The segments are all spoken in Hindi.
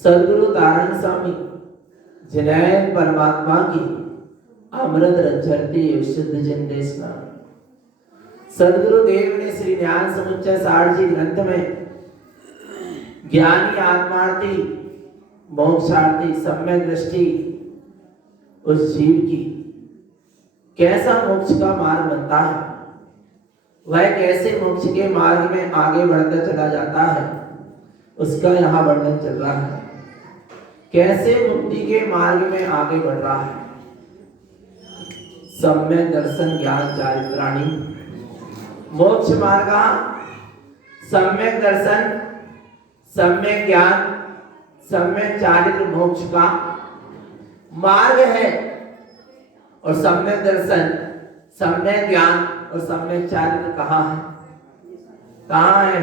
सदगुरु तारण स्वामी जिनैन परमात्मा की अमृत रचरती विशुद्ध जिंदेशना सदगुरु देव ने श्री ज्ञान समुच्चय सारजी ग्रंथ में ज्ञानी आत्मार्थी मोक्षार्थी सम्यक दृष्टि उस जीव की कैसा मोक्ष का मार्ग बनता है, वह कैसे मोक्ष के मार्ग में आगे बढ़ता चला जाता है, उसका यहाँ वर्णन चल रहा है। कैसे मुक्ति के मार्ग में आगे बढ़ रहा है। सम्यक दर्शन ज्ञान चारित्राणी मोक्ष मार्ग, सम्यक दर्शन, सम्यक ज्ञान, सम्यक चारित्र मोक्ष का मार्ग है। और सम्यक दर्शन, सम्यक ज्ञान और सम्यक चारित्र कहाँ है? कहाँ है?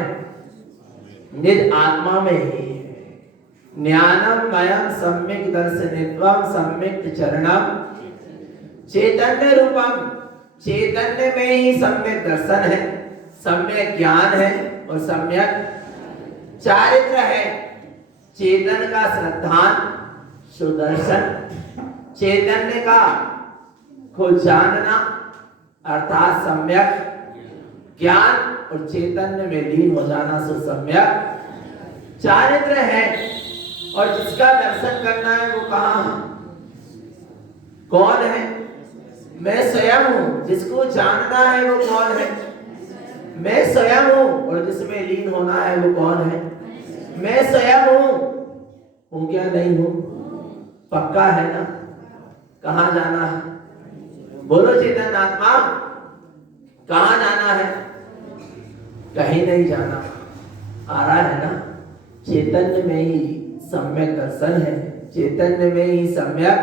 निज आत्मा में ही। ज्ञानम मयम सम्यक दर्शनित्वम सम्यक चरणम चैतन्य रूपम, चैतन्य में ही सम्यक दर्शन है, सम्यक ज्ञान है और सम्यक चारित्र है। चेतन का श्रद्धान सुदर्शन, चैतन्य का को जानना अर्थात सम्यक ज्ञान और चैतन्य में लीन हो जाना सो सम्यक चारित्र है। और जिसका दर्शन करना है वो कहाँ है? कौन है? मैं स्वयं हूँ। जिसको जानना है वो कौन है? मैं स्वयं हूँ। और जिसमें लीन होना है वो कौन है? मैं स्वयं हूँ क्या? नहीं हूँ? पक्का है ना? कहाँ जाना है? बोलो चेतन आत्मा, कहाँ जाना है? कहीं नहीं जाना। आ रहा है ना? चैतन्य में ही सम्यक दर्शन है, चैतन्य में ही सम्यक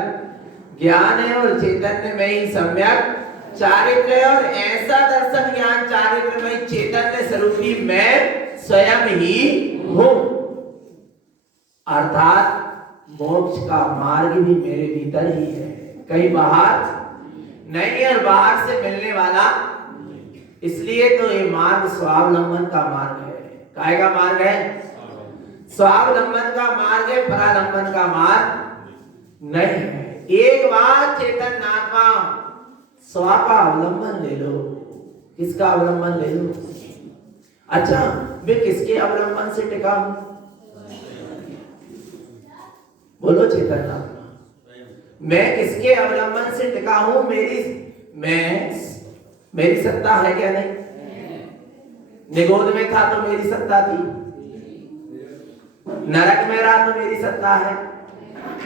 ज्ञान है और चैतन्य में ही सम्यक चारित्र है। और ऐसा दर्शन ज्ञान चारित्र में चैतन्य स्वरूपी मैं स्वयं ही हूँ। अर्थात मोक्ष का मार्ग भी मेरे भीतर ही है, कहीं बाहर नहीं है और बाहर से मिलने वाला। इसलिए तो ये मार्ग स्वावलंबन का मार्ग है। काय का मार्ग है? स्वावलंबन का मार्ग है, परालंबन का मार्ग नहीं है। एक बार चेतन आत्मा स्व का अवलंबन ले लो। किसका अवलंबन ले लो? अच्छा, मैं किसके अवलंबन से टिका हूं? बोलो चेतन आत्मा, मैं किसके अवलंबन से टिका हूं? मेरी सत्ता है क्या? नहीं। निगोद में था तो मेरी सत्ता थी, नरक में रहा तो मेरी सत्ता है।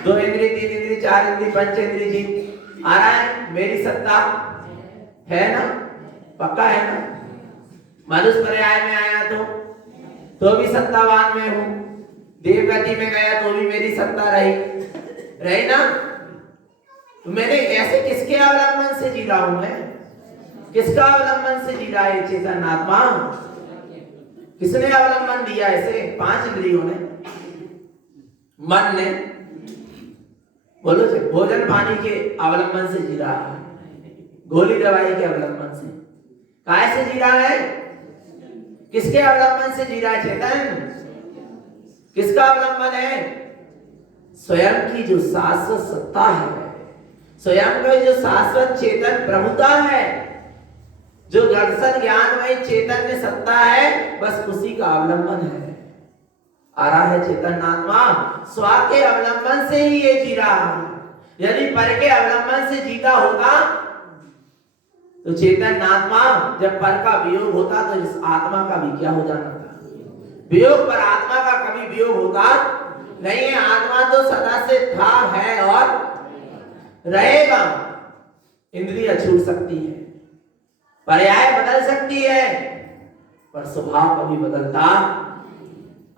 2 इंद्री, 3 इंद्री, 4 इंद्री, 5 इंद्री जीत आ रहा है, मेरी सत्ता है ना? पक्का है ना? मनुष्य पर्याय में आया तो भी सत्तावान में हूं, देवगति में गया तो भी मेरी सत्ता रही ना। तो मैंने ऐसे किसके अवलंबन से जी रहा हूं मैं? किसका अवलंबन से जी रहा है चेतन आत्मा? किसने अवलंबन दिया इसे? 5 इंद्रियों ने, मन ने। बोलो जी, भोजन पानी के अवलंबन से जी रहा है, गोली दवाई के अवलंबन से। काय से जी रहा है? किसके अवलंबन से जी रहा है चेतन? किसका अवलंबन है? स्वयं की जो शाश्वत सत्ता है, स्वयं का जो शाश्वत चेतन प्रभुता है, जो दर्शन ज्ञानमय चैतन्य सत्ता है, बस उसी का अवलंबन है। आ रहा है चेतन आत्मा स्व के अवलंबन से ही ये जी रहा है। यदि पर के अवलंबन से जीता होता तो चेतन आत्मा जब पर का वियोग होता तो इस आत्मा का भी क्या हो जाना था? वियोग पर आत्मा का कभी वियोग होता नहीं है। आत्मा तो सदा से था, है और रहेगा। इंद्रिय छूट सकती है, पर्याय बदल सकती है, पर स्वभाव कभी बदलता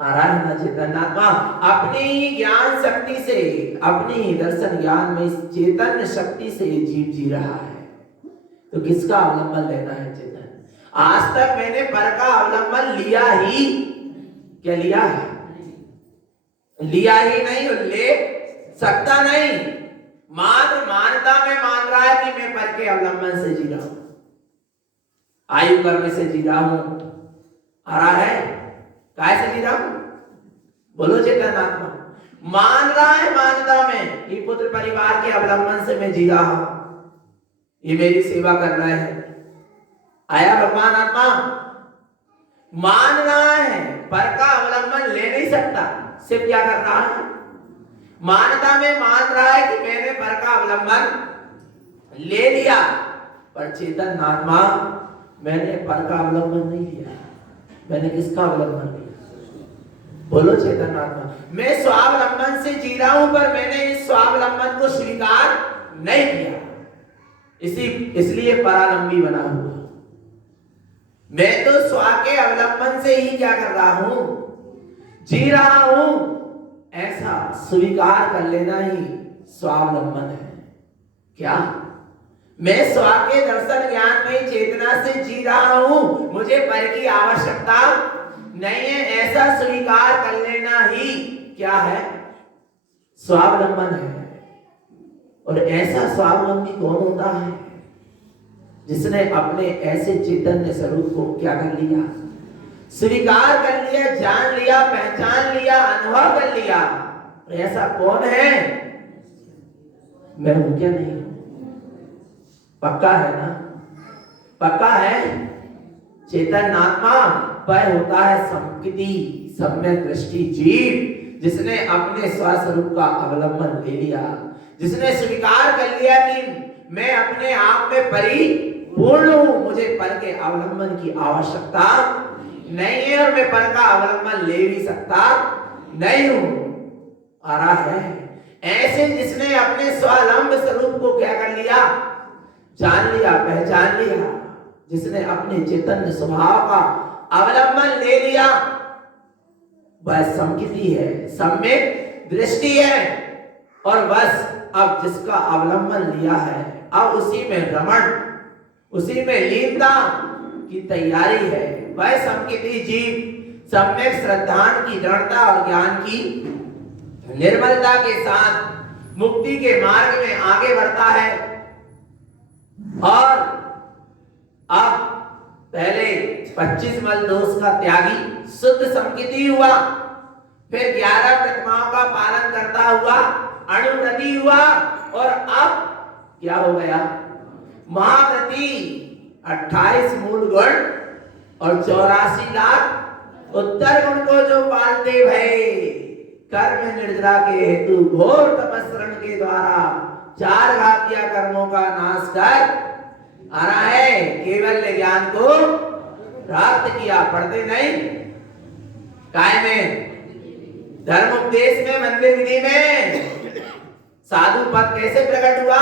आ रहा है ना चेतन आत्मा। अपनी ज्ञान शक्ति से, अपनी दर्शन ज्ञान में चेतन शक्ति से जीव जी रहा है। तो किसका अवलंबन लेना है चेतन? आज तक मैंने पर का अवलंबन लिया ही क्या लिया है? लिया ही नहीं और ले सकता नहीं। मात्र मानता में मान रहा है कि मैं पर के अवलंबन से जी रहा हूं, आयु करने से जी रहा हूं। आ रहा है काय से जी रहा हूं? बोलो चेतन आत्मा। मान रहा है मानता में कि पुत्र परिवार के अवलंबन से मैं जी रहा हूं, ये मेरी सेवा कर रहे हैं। आया भगवान आत्मा मान रहा है, पर का अवलंबन ले नहीं सकता। सिर्फ क्या कर रहा है? मानता में मान रहा है कि मैंने पर का अवलंबन ले लिया, पर चेतन आत्मा मैंने पर का अवलंबन नहीं लिया। मैंने किसका अवलंबन लिया? बोलो चेतन आत्मा। मैं स्वावलंबन से जी रहा हूं, पर मैंने इस स्वावलंबन को स्वीकार नहीं किया, इसलिए परालंबी बना हुआ। मैं तो स्व के अवलंबन से ही क्या कर रहा हूं? जी रहा हूं। ऐसा स्वीकार कर लेना ही स्वावलंबन है। क्या मैं स्व के दर्शन ज्ञान में चेतना से जी रहा हूं, मुझे पर की आवश्यकता नहीं है, ऐसा स्वीकार कर लेना ही क्या है? स्वावलंबन है। और ऐसा स्वावलंबी कौन होता है? जिसने अपने ऐसे चैतन्य स्वरूप को क्या कर लिया? स्वीकार कर लिया, जान लिया, पहचान लिया, अनुभव कर लिया। और ऐसा कौन है? मैं हूं क्या? नहीं पक्का है ना? पक्का है। चेतन आत्मा पर होता है संकिति सम्यक दृष्टि जीव, जिसने अपने स्वस्वरूप का अवलंबन ले लिया, जिसने स्वीकार कर लिया कि मैं अपने आप में परिपूर्ण हूं, मुझे पर के अवलंबन की आवश्यकता नहीं है और मैं पर का अवलंबन ले भी सकता नहीं हूं। आ रहा है ऐसे जिसने अपने स्वालंब स्वरूप को क्या कर लिया? जान लिया, पहचान लिया, जिसने अपने चैतन्य स्वभाव का अवलंबन ले लिया, वह संकिति है, सम्यक दृष्टि है। और बस अब जिसका अवलंबन लिया है, अब उसी में रमण, उसी में लीनता की तैयारी है। वह संकिति जीव सम्यक श्रद्धान की दृढ़ता और ज्ञान की निर्मलता के साथ मुक्ति के मार्ग में आगे बढ़ता है। और अब पहले 25 मल दोष का त्यागी शुद्ध संकिति हुआ, फिर 11 प्रतिमाओं का पालन करता हुआ अणुव्रती हुआ, और अब क्या हो गया? महाव्रती। 28 मूल गुण और 84 लाख उत्तर गुण को जो पालते भय, कर्म निर्जरा के हेतु घोर तपस्रण के द्वारा 4 घातिया कर्मों का नाश कर आ रहा है, केवल ज्ञान को प्राप्त किया। पढ़ते नहीं काय में? धर्म उपदेश में, मंदिर विधि में साधु पद कैसे प्रकट हुआ?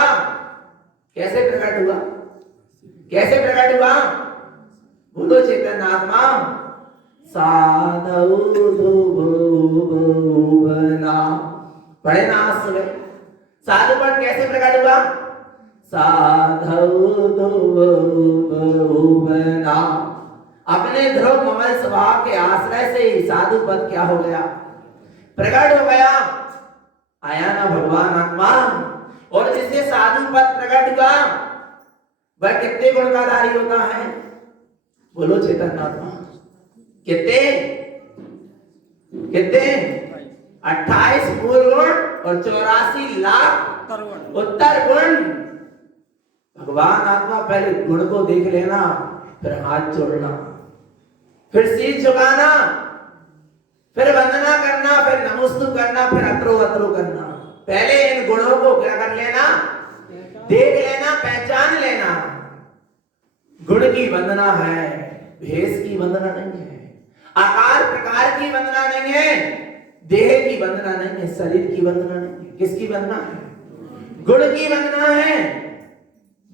कैसे प्रकट हुआ? कैसे प्रकट हुआ? बोलो चेतन चैतन्यात्मा साधु भुवना। पढ़े ना आज सुबह साधुपन कैसे प्रकट हुआ? साधु भुवना। अपने ध्रुव ममल स्वभाव के आश्रय से ही साधु पद क्या हो गया? प्रकट हो गया। आया ना भगवान आत्मा। और जिससे साधु पद प्रकट हुआ वह कितने गुण का धारी होता है? बोलो चैतन्य आत्मा। कितने? 28 मूल गुण और 84 लाख उत्तर गुण। भगवान आत्मा पहले गुण को देख लेना, फिर हाथ जोड़ना, फिर सिर झुकाना, फिर वंदना करना, फिर नमस्तु करना, फिर अत्रो अत्रो करना। पहले इन गुणों को क्या कर लेना? देख लेना, पहचान लेना। गुण की वंदना है, भेष की वंदना नहीं है, आकार प्रकार की वंदना नहीं है, देह की वंदना नहीं है, शरीर की वंदना नहीं है। किसकी वंदना है? गुण की वंदना है।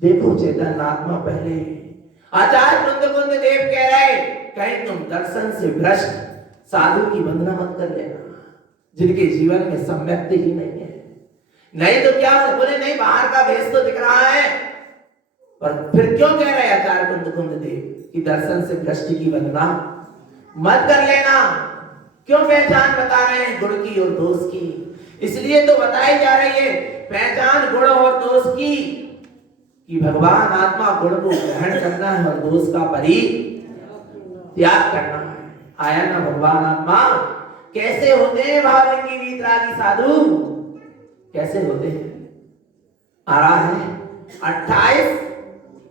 देखो चैतन्य आत्मा पहले आचार्य कुंद देव कह रहे, कहीं तुम दर्शन से भ्रष्ट साधु की वंदना मत कर लेना, जिनके जीवन में सम्यक्त ही नहीं है। नहीं तो क्या बोले? नहीं, बाहर का भेष तो दिख रहा है, पर फिर क्यों कह रहे आचार्य कुंद देव कि दर्शन से भ्रष्ट की वंदना मत कर लेना? क्यों पहचान बता रहे हैं? गुण की और दोष की। इसलिए तो बताई जा रही है पहचान गुण और दोष की, कि भगवान आत्मा गुण को ग्रहण करना है और दोष का परित्याग करना है। आया ना भगवान आत्मा। कैसे होते हैं भावलिंगी वीतरागी साधु? कैसे होते हैं? आ रहा है 28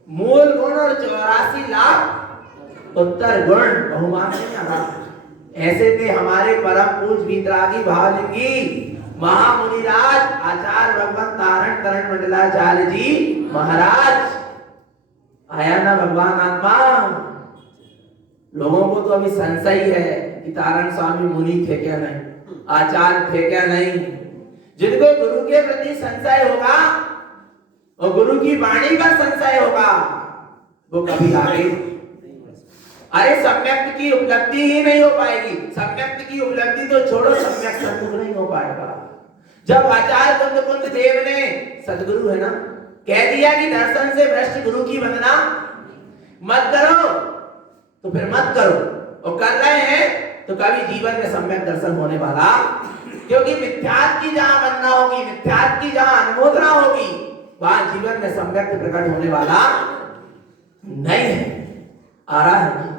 मूल गुण और 84 लाख उत्तर गुण। बहुमान नहीं आ रहा। ऐसे थे हमारे परम पूज्य वीतरागी भावलिंगी महामुनिराज आचार्य भगवान तारण तरण मंडलाचार्य जी महाराज। आया ना भगवान आत्मा। लोगों को तो अभी संशय है कि तारण स्वामी मुनि थे क्या नहीं, आचार्य थे क्या नहीं। जिनको गुरु के प्रति संशय होगा और गुरु की वाणी पर संशय होगा, वो कभी आगे अरे सम्यक्त की उपलब्धि ही नहीं हो पाएगी। सम्यक्त की उपलब्धि तो छोड़ो, सम्यक सद्गुरु नहीं हो पाएगा। जब आचार्य कुंद देव ने, सदगुरु है ना, कह दिया कि दर्शन से भ्रष्ट गुरु की वंदना मत करो, तो फिर मत करो। और कर रहे हैं तो कभी जीवन में सम्यक दर्शन होने वाला, क्योंकि मिथ्यात्व की जहां वंदना होगी, मिथ्यात्व की जहां अनुमोदना होगी, वहां जीवन में सम्यक प्रकट होने वाला नहीं है। आ रहा है ना?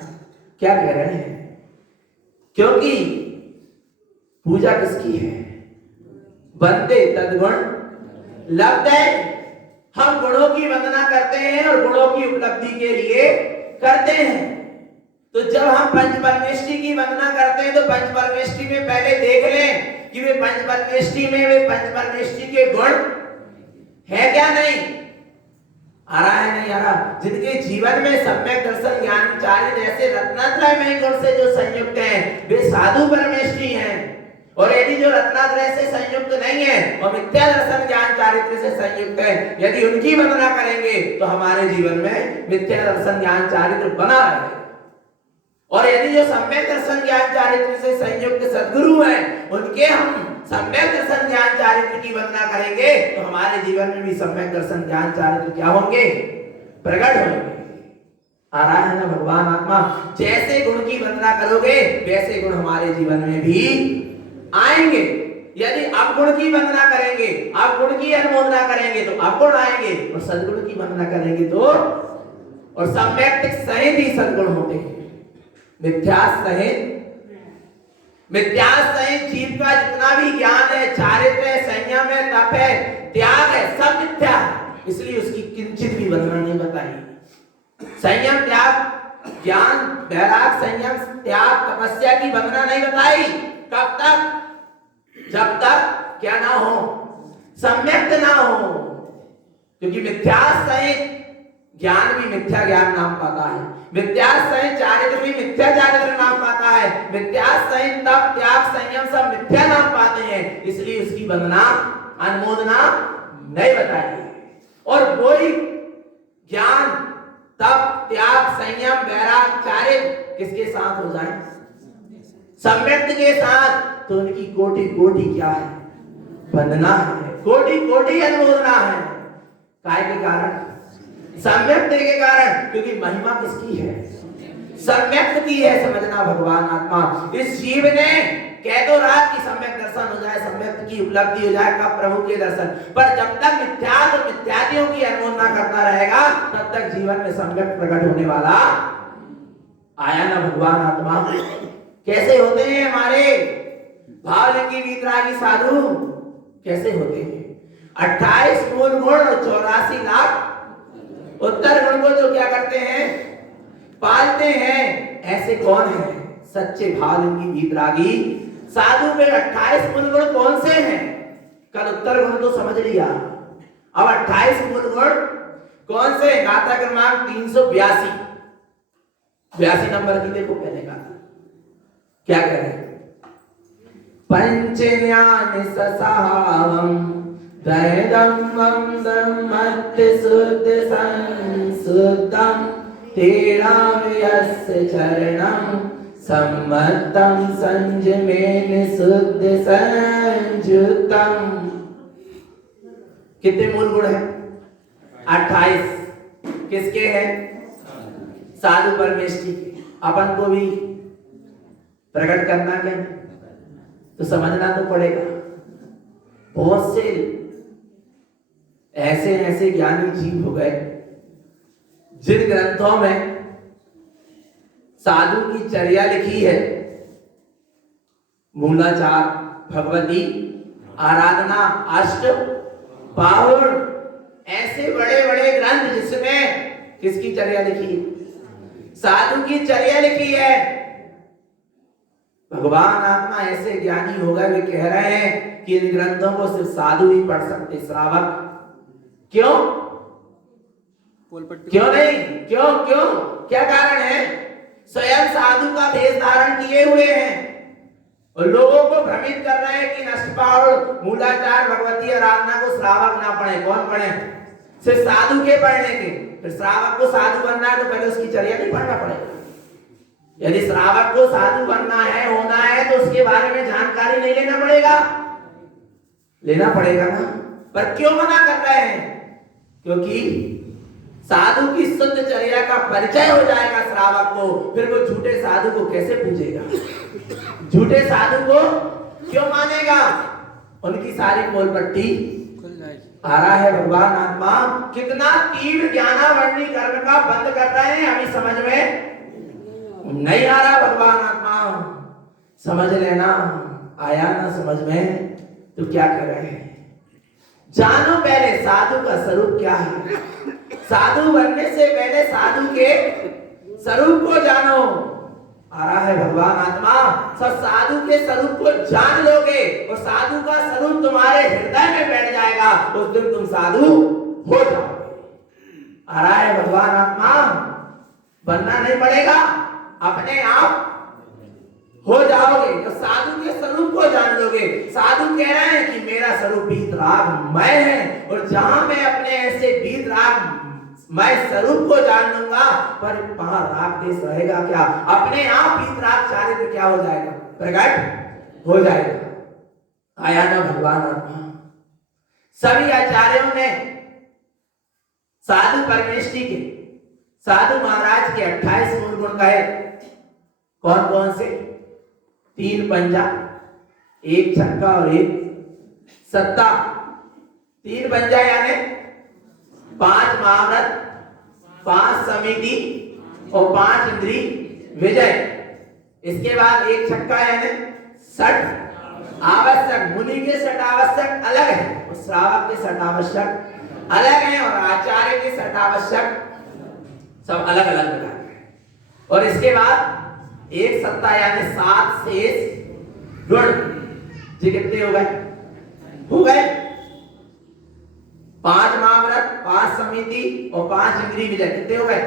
क्या कह रहे हैं? क्योंकि पूजा किसकी है? बंदे तद्गुण लब्धे। हम गुणों की वंदना करते हैं और गुणों की उपलब्धि के लिए करते हैं। तो जब हम पंच परमेष्टि की वंदना करते हैं तो पंच परमेष्टि में पहले देख लें कि वे पंच परमेष्टि में वे पंच परमेष्टि के गुण है क्या नहीं? आ रहा है नहीं आ रहा? जिनके जीवन में सम्यक दर्शन ज्ञान चारित ऐसे रत्नात्रय में गुण से जो संयुक्त हैं, वे साधु परमेष्टि हैं। और यदि जो रत्नात्रय से संयुक्त नहीं है और मिथ्या दर्शन ज्ञान चारित्र से संयुक्त है, यदि उनकी वंदना करेंगे तो हमारे जीवन में मिथ्या दर्शन ज्ञान चारित्र बना रहे। और यदि जो सम्यक दर्शन ज्ञान चारित्र से संयुक्त सद्गुरु हैं, उनके हम सम्यक दर्शन ज्ञान चारित्र की वंदना करेंगे तो हमारे जीवन में भी सम्यक दर्शन ज्ञान चारित्र क्या होंगे? प्रकट होंगे। आ रहा है ना भगवान आत्मा? जैसे गुण की वंदना करोगे वैसे गुण हमारे जीवन में भी आएंगे। यदि अवगुण की वंदना करेंगे, अवगुण की अनुमोदना करेंगे तो अवगुण आएंगे, और सद्गुण की वंदना करेंगे तो, और सम्यक सहित ही सद्गुण होते हैं। मिथ्यास सहित जीव का जितना भी ज्ञान है, चारित्र है, संयम है, तप है, त्याग है, सब मिथ्या है। इसलिए उसकी किंचित भी वंदना नहीं बताई। संयम, त्याग, ज्ञान, वैराग, संयम, त्याग, तपस्या की वंदना नहीं बताई। कब तक? जब तक क्या ना हो? सम्यक्त ना हो। क्योंकि मिथ्यास सहित ज्ञान भी मिथ्या ज्ञान नाम पाता है, मिथ्यास सहित चारित्र भी मिथ्या चारित्र नाम पाता है, मिथ्यास सहित तप, त्याग, संयम सब मिथ्या नाम पाते हैं। इसलिए उसकी वंदना अनुमोदना नहीं बताई। और वही ज्ञान तप, त्याग, संयम, वैराग, चारित्र किसके साथ हो जाए? सम्यक्त के साथ। तो उनकी कोटि कोटि क्या है? वंदना है, कोटि कोटि अनुमोदना है। काय के कारण? सम्यक्त के कारण। क्योंकि महिमा किसकी है? सम्यक्त की है। समझना भगवान आत्मा इस जीव ने कह दो रहा कि सम्यक दर्शन हो जाए, सम्यक्त की उपलब्धि हो जाए, कब प्रभु के दर्शन। पर जब तक मिथ्यात और मिथ्यातियों की अनुमोदना करता रहेगा तब तक जीवन में सम्यक प्रकट होने वाला आया ना भगवान आत्मा। कैसे होते हैं हमारे भावलिंगी वीतरागी साधु? कैसे होते हैं? 28 मूल गुण और 84 लाख उत्तर गुण को जो क्या करते हैं? पालते हैं। ऐसे कौन है? सच्चे भावलिंगी वीतरागी साधु में 28 मूल गुण कौन से हैं? कल उत्तर गुण तो समझ लिया, अब 28 मूल गुण कौन से? गाथा क्रमांक 382, 82 नंबर की देखो पहले गाथा क्या कह रहे हैं? पंचज्ञान ससावम दैदम्मं धम्मत्ति शुद्ध संसुद्धं तेराम यस्य चरणं सम्मतम संजमेन शुद्ध संजुतम। कितने मूल गुण हैं? 28। किसके हैं? साधु परमेष्ठी के। अपन को भी प्रकट करना क्या? तो समझना तो पड़ेगा। बहुत से ऐसे ऐसे ज्ञानी जीव हो गए जिन ग्रंथों में साधु की चर्या लिखी है, मूलाचार, भगवती आराधना, अष्ट पाहुर, ऐसे बड़े बड़े ग्रंथ जिसमें किसकी चर्या लिखी है? साधु की चर्या लिखी है। भगवान आत्मा ऐसे ज्ञानी हो गए वे कह रहे हैं कि इन ग्रंथों को सिर्फ साधु ही पढ़ सकते, श्रावक क्यों? क्यों नहीं? क्यों क्यों क्या कारण है? स्वयं साधु का वेश धारण किए हुए हैं और लोगों को भ्रमित कर रहे हैं कि अष्टपाहुर, मूलाचार, भगवती आराधना को श्रावक ना पढ़े। कौन पढ़े? सिर्फ साधु के पढ़ने के। फिर श्रावक को साधु बनना है तो पहले उसकी चर्या नहीं पढ़ना पड़ेगा। यदि श्रावक को साधु बनना है, होना है, तो उसके बारे में जानकारी नहीं लेना पड़ेगा? लेना पड़ेगा ना। पर क्यों मना कर रहे हैं? क्योंकि साधु की शुद्ध चर्या का परिचय हो जाएगा श्रावक को, फिर वो झूठे साधु को कैसे पूजेगा? झूठे साधु को क्यों मानेगा? उनकी सारी पोल पट्टी आ रहा है। भगवान आत्मा कितना तीव्र ज्ञानावर्णी कर्म का बंद कर रहे हैं, अभी समझ में नहीं आ रहा। भगवान आत्मा समझ लेना। आया ना समझ में तो क्या कर रहे हैं? जानो पहले साधु का स्वरूप क्या है। साधु बनने से पहले साधु के स्वरूप को जानो। आ रहा है भगवान आत्मा। सब साधु के स्वरूप को जान लोगे और साधु का स्वरूप तुम्हारे हृदय में बैठ जाएगा, उस दिन तुम साधु हो जाओगे। आ रहा है भगवान आत्मा। बनना नहीं पड़ेगा, अपने आप हो जाओगे तो साधु के स्वरूप को जान लोगे। साधु कह रहे हैं कि मेरा स्वरूप वीतरागमय है, और जहां मैं अपने ऐसे वीतरागमय स्वरूप को जान लूंगा, पर वहां राग देश रहेगा क्या? अपने आप वीतराग चारित्र क्या हो जाएगा? प्रकट हो जाएगा। आया ना भगवान आत्मा। सभी आचार्यों ने साधु परमेष्ठी के, साधु महाराज के 28 मूल गुण कहे। कौन कौन से? 3 पंजा, 1 छक्का और 1 सत्ता। 3 पंजा यानी 5 महाव्रत, 5 समिति और 5 इंद्री विजय। इसके बाद 1 छक्का यानी 60 आवश्यक। मुनि के 60 आवश्यक अलग है, और श्रावक के 60 आवश्यक अलग है, और आचार्य के 60 आवश्यक सब अलग अलग प्रकार है। और इसके बाद 1 सत्ता यानी 7 शेष गुण। जी कितने हो गए? हो गए 5 महाव्रत, 5 समिति और 5 इंद्रिय विजय। कितने हो गए?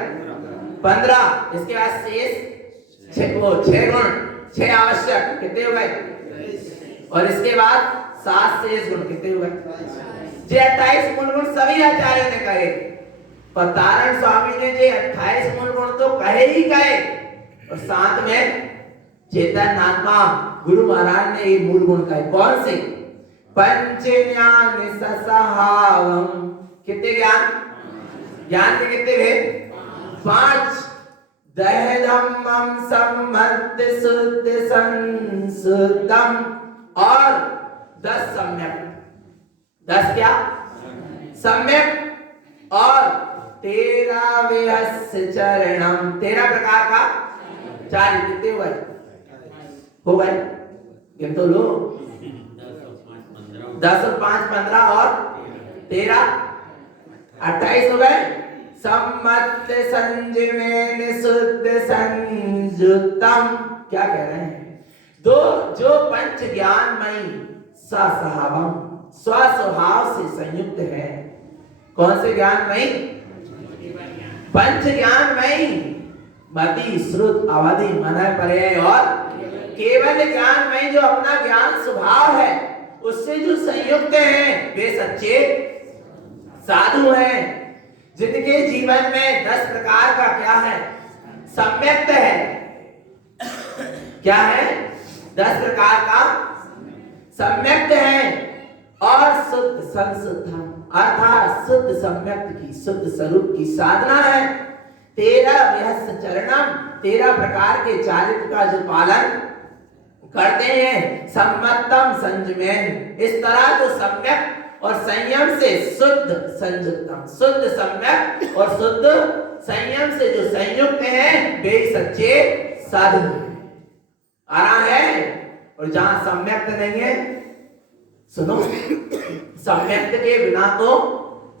15। इसके बाद शेष 6 गुण, 6 आवश्यक। कितने हो गए? और इसके बाद 7 शेष गुण। कितने हो गए? 28 मूल गुण सभी आचार्यों ने कहे। पतारण स्वामी ने जो 28 मूल गुण तो कहे ही कहे, और साथ में चेतन आत्मा गुरु महाराज ने ये मूल गुण कहे। कौन से? पंच ज्ञान ससहावम। कितने ज्ञान? ज्ञान के कितने भेद? 5। दह धम्मम सम्मत शुद्ध संसुद्धम, और 10 सम्यक। 10 क्या? सम्यक। और 13 विहस्य चरणम, 13 प्रकार का चार्य। कितने हुए? हो गए? किन तो लो। 10 और 5 15 और 13 28 हो गए। सम्मत संजमेन शुद्ध संयुक्तम। क्या कह रहे हैं? जो पंच ज्ञानमयी सस्वभावम, स्वस्वभाव से संयुक्त है। कौन से ज्ञानमयी? पंच ज्ञानमयी, मति श्रुत अवधि मन पर्याय और केवल ज्ञानमयी, जो अपना ज्ञान स्वभाव है उससे जो संयुक्त हैं वे सच्चे साधु हैं, जिनके जीवन में 10 प्रकार का क्या है? सम्यक्त है। क्या है? 10 प्रकार का सम्यक्त है। और शुद्ध संशुद्धम, अर्थात शुद्ध सम्यक्त की, शुद्ध स्वरूप की साधना है। 13 विहस्य चरणम, 13 प्रकार के चारित्र का जो पालन करते हैं। सम्मतम संयमेन, इस तरह जो सम्यक और संयम से शुद्ध संयुक्तम, शुद्ध सम्यक और शुद्ध संयम से जो संयुक्त हैं वे सच्चे साधु हैं। आ रहा है? और जहां सम्यक्त नहीं है, सुनो, सम्यक्त के बिना तो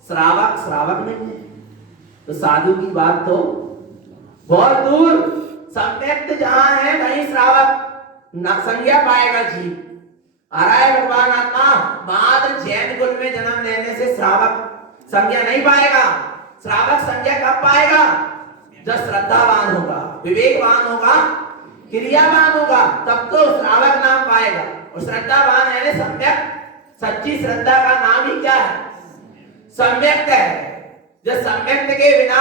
श्रावक नहीं है, तो साधु की बात तो बहुत दूर। सम्यक्त जहां है वहीं श्रावक न संज्ञा पाएगा जीव। आ रहा है भगवान आत्मा? मात्र जैन कुल में जन्म लेने से श्रावक संज्ञा नहीं पाएगा। श्रावक संज्ञा कब पाएगा? जब श्रद्धावान होगा, विवेकवान होगा, क्रियावान होगा, तब तो श्रावक नाम पाएगा। और श्रद्धावान है सम्यक, सच्ची श्रद्धा का नाम ही क्या है? सम्यक्त है। जब सम्यक्त के बिना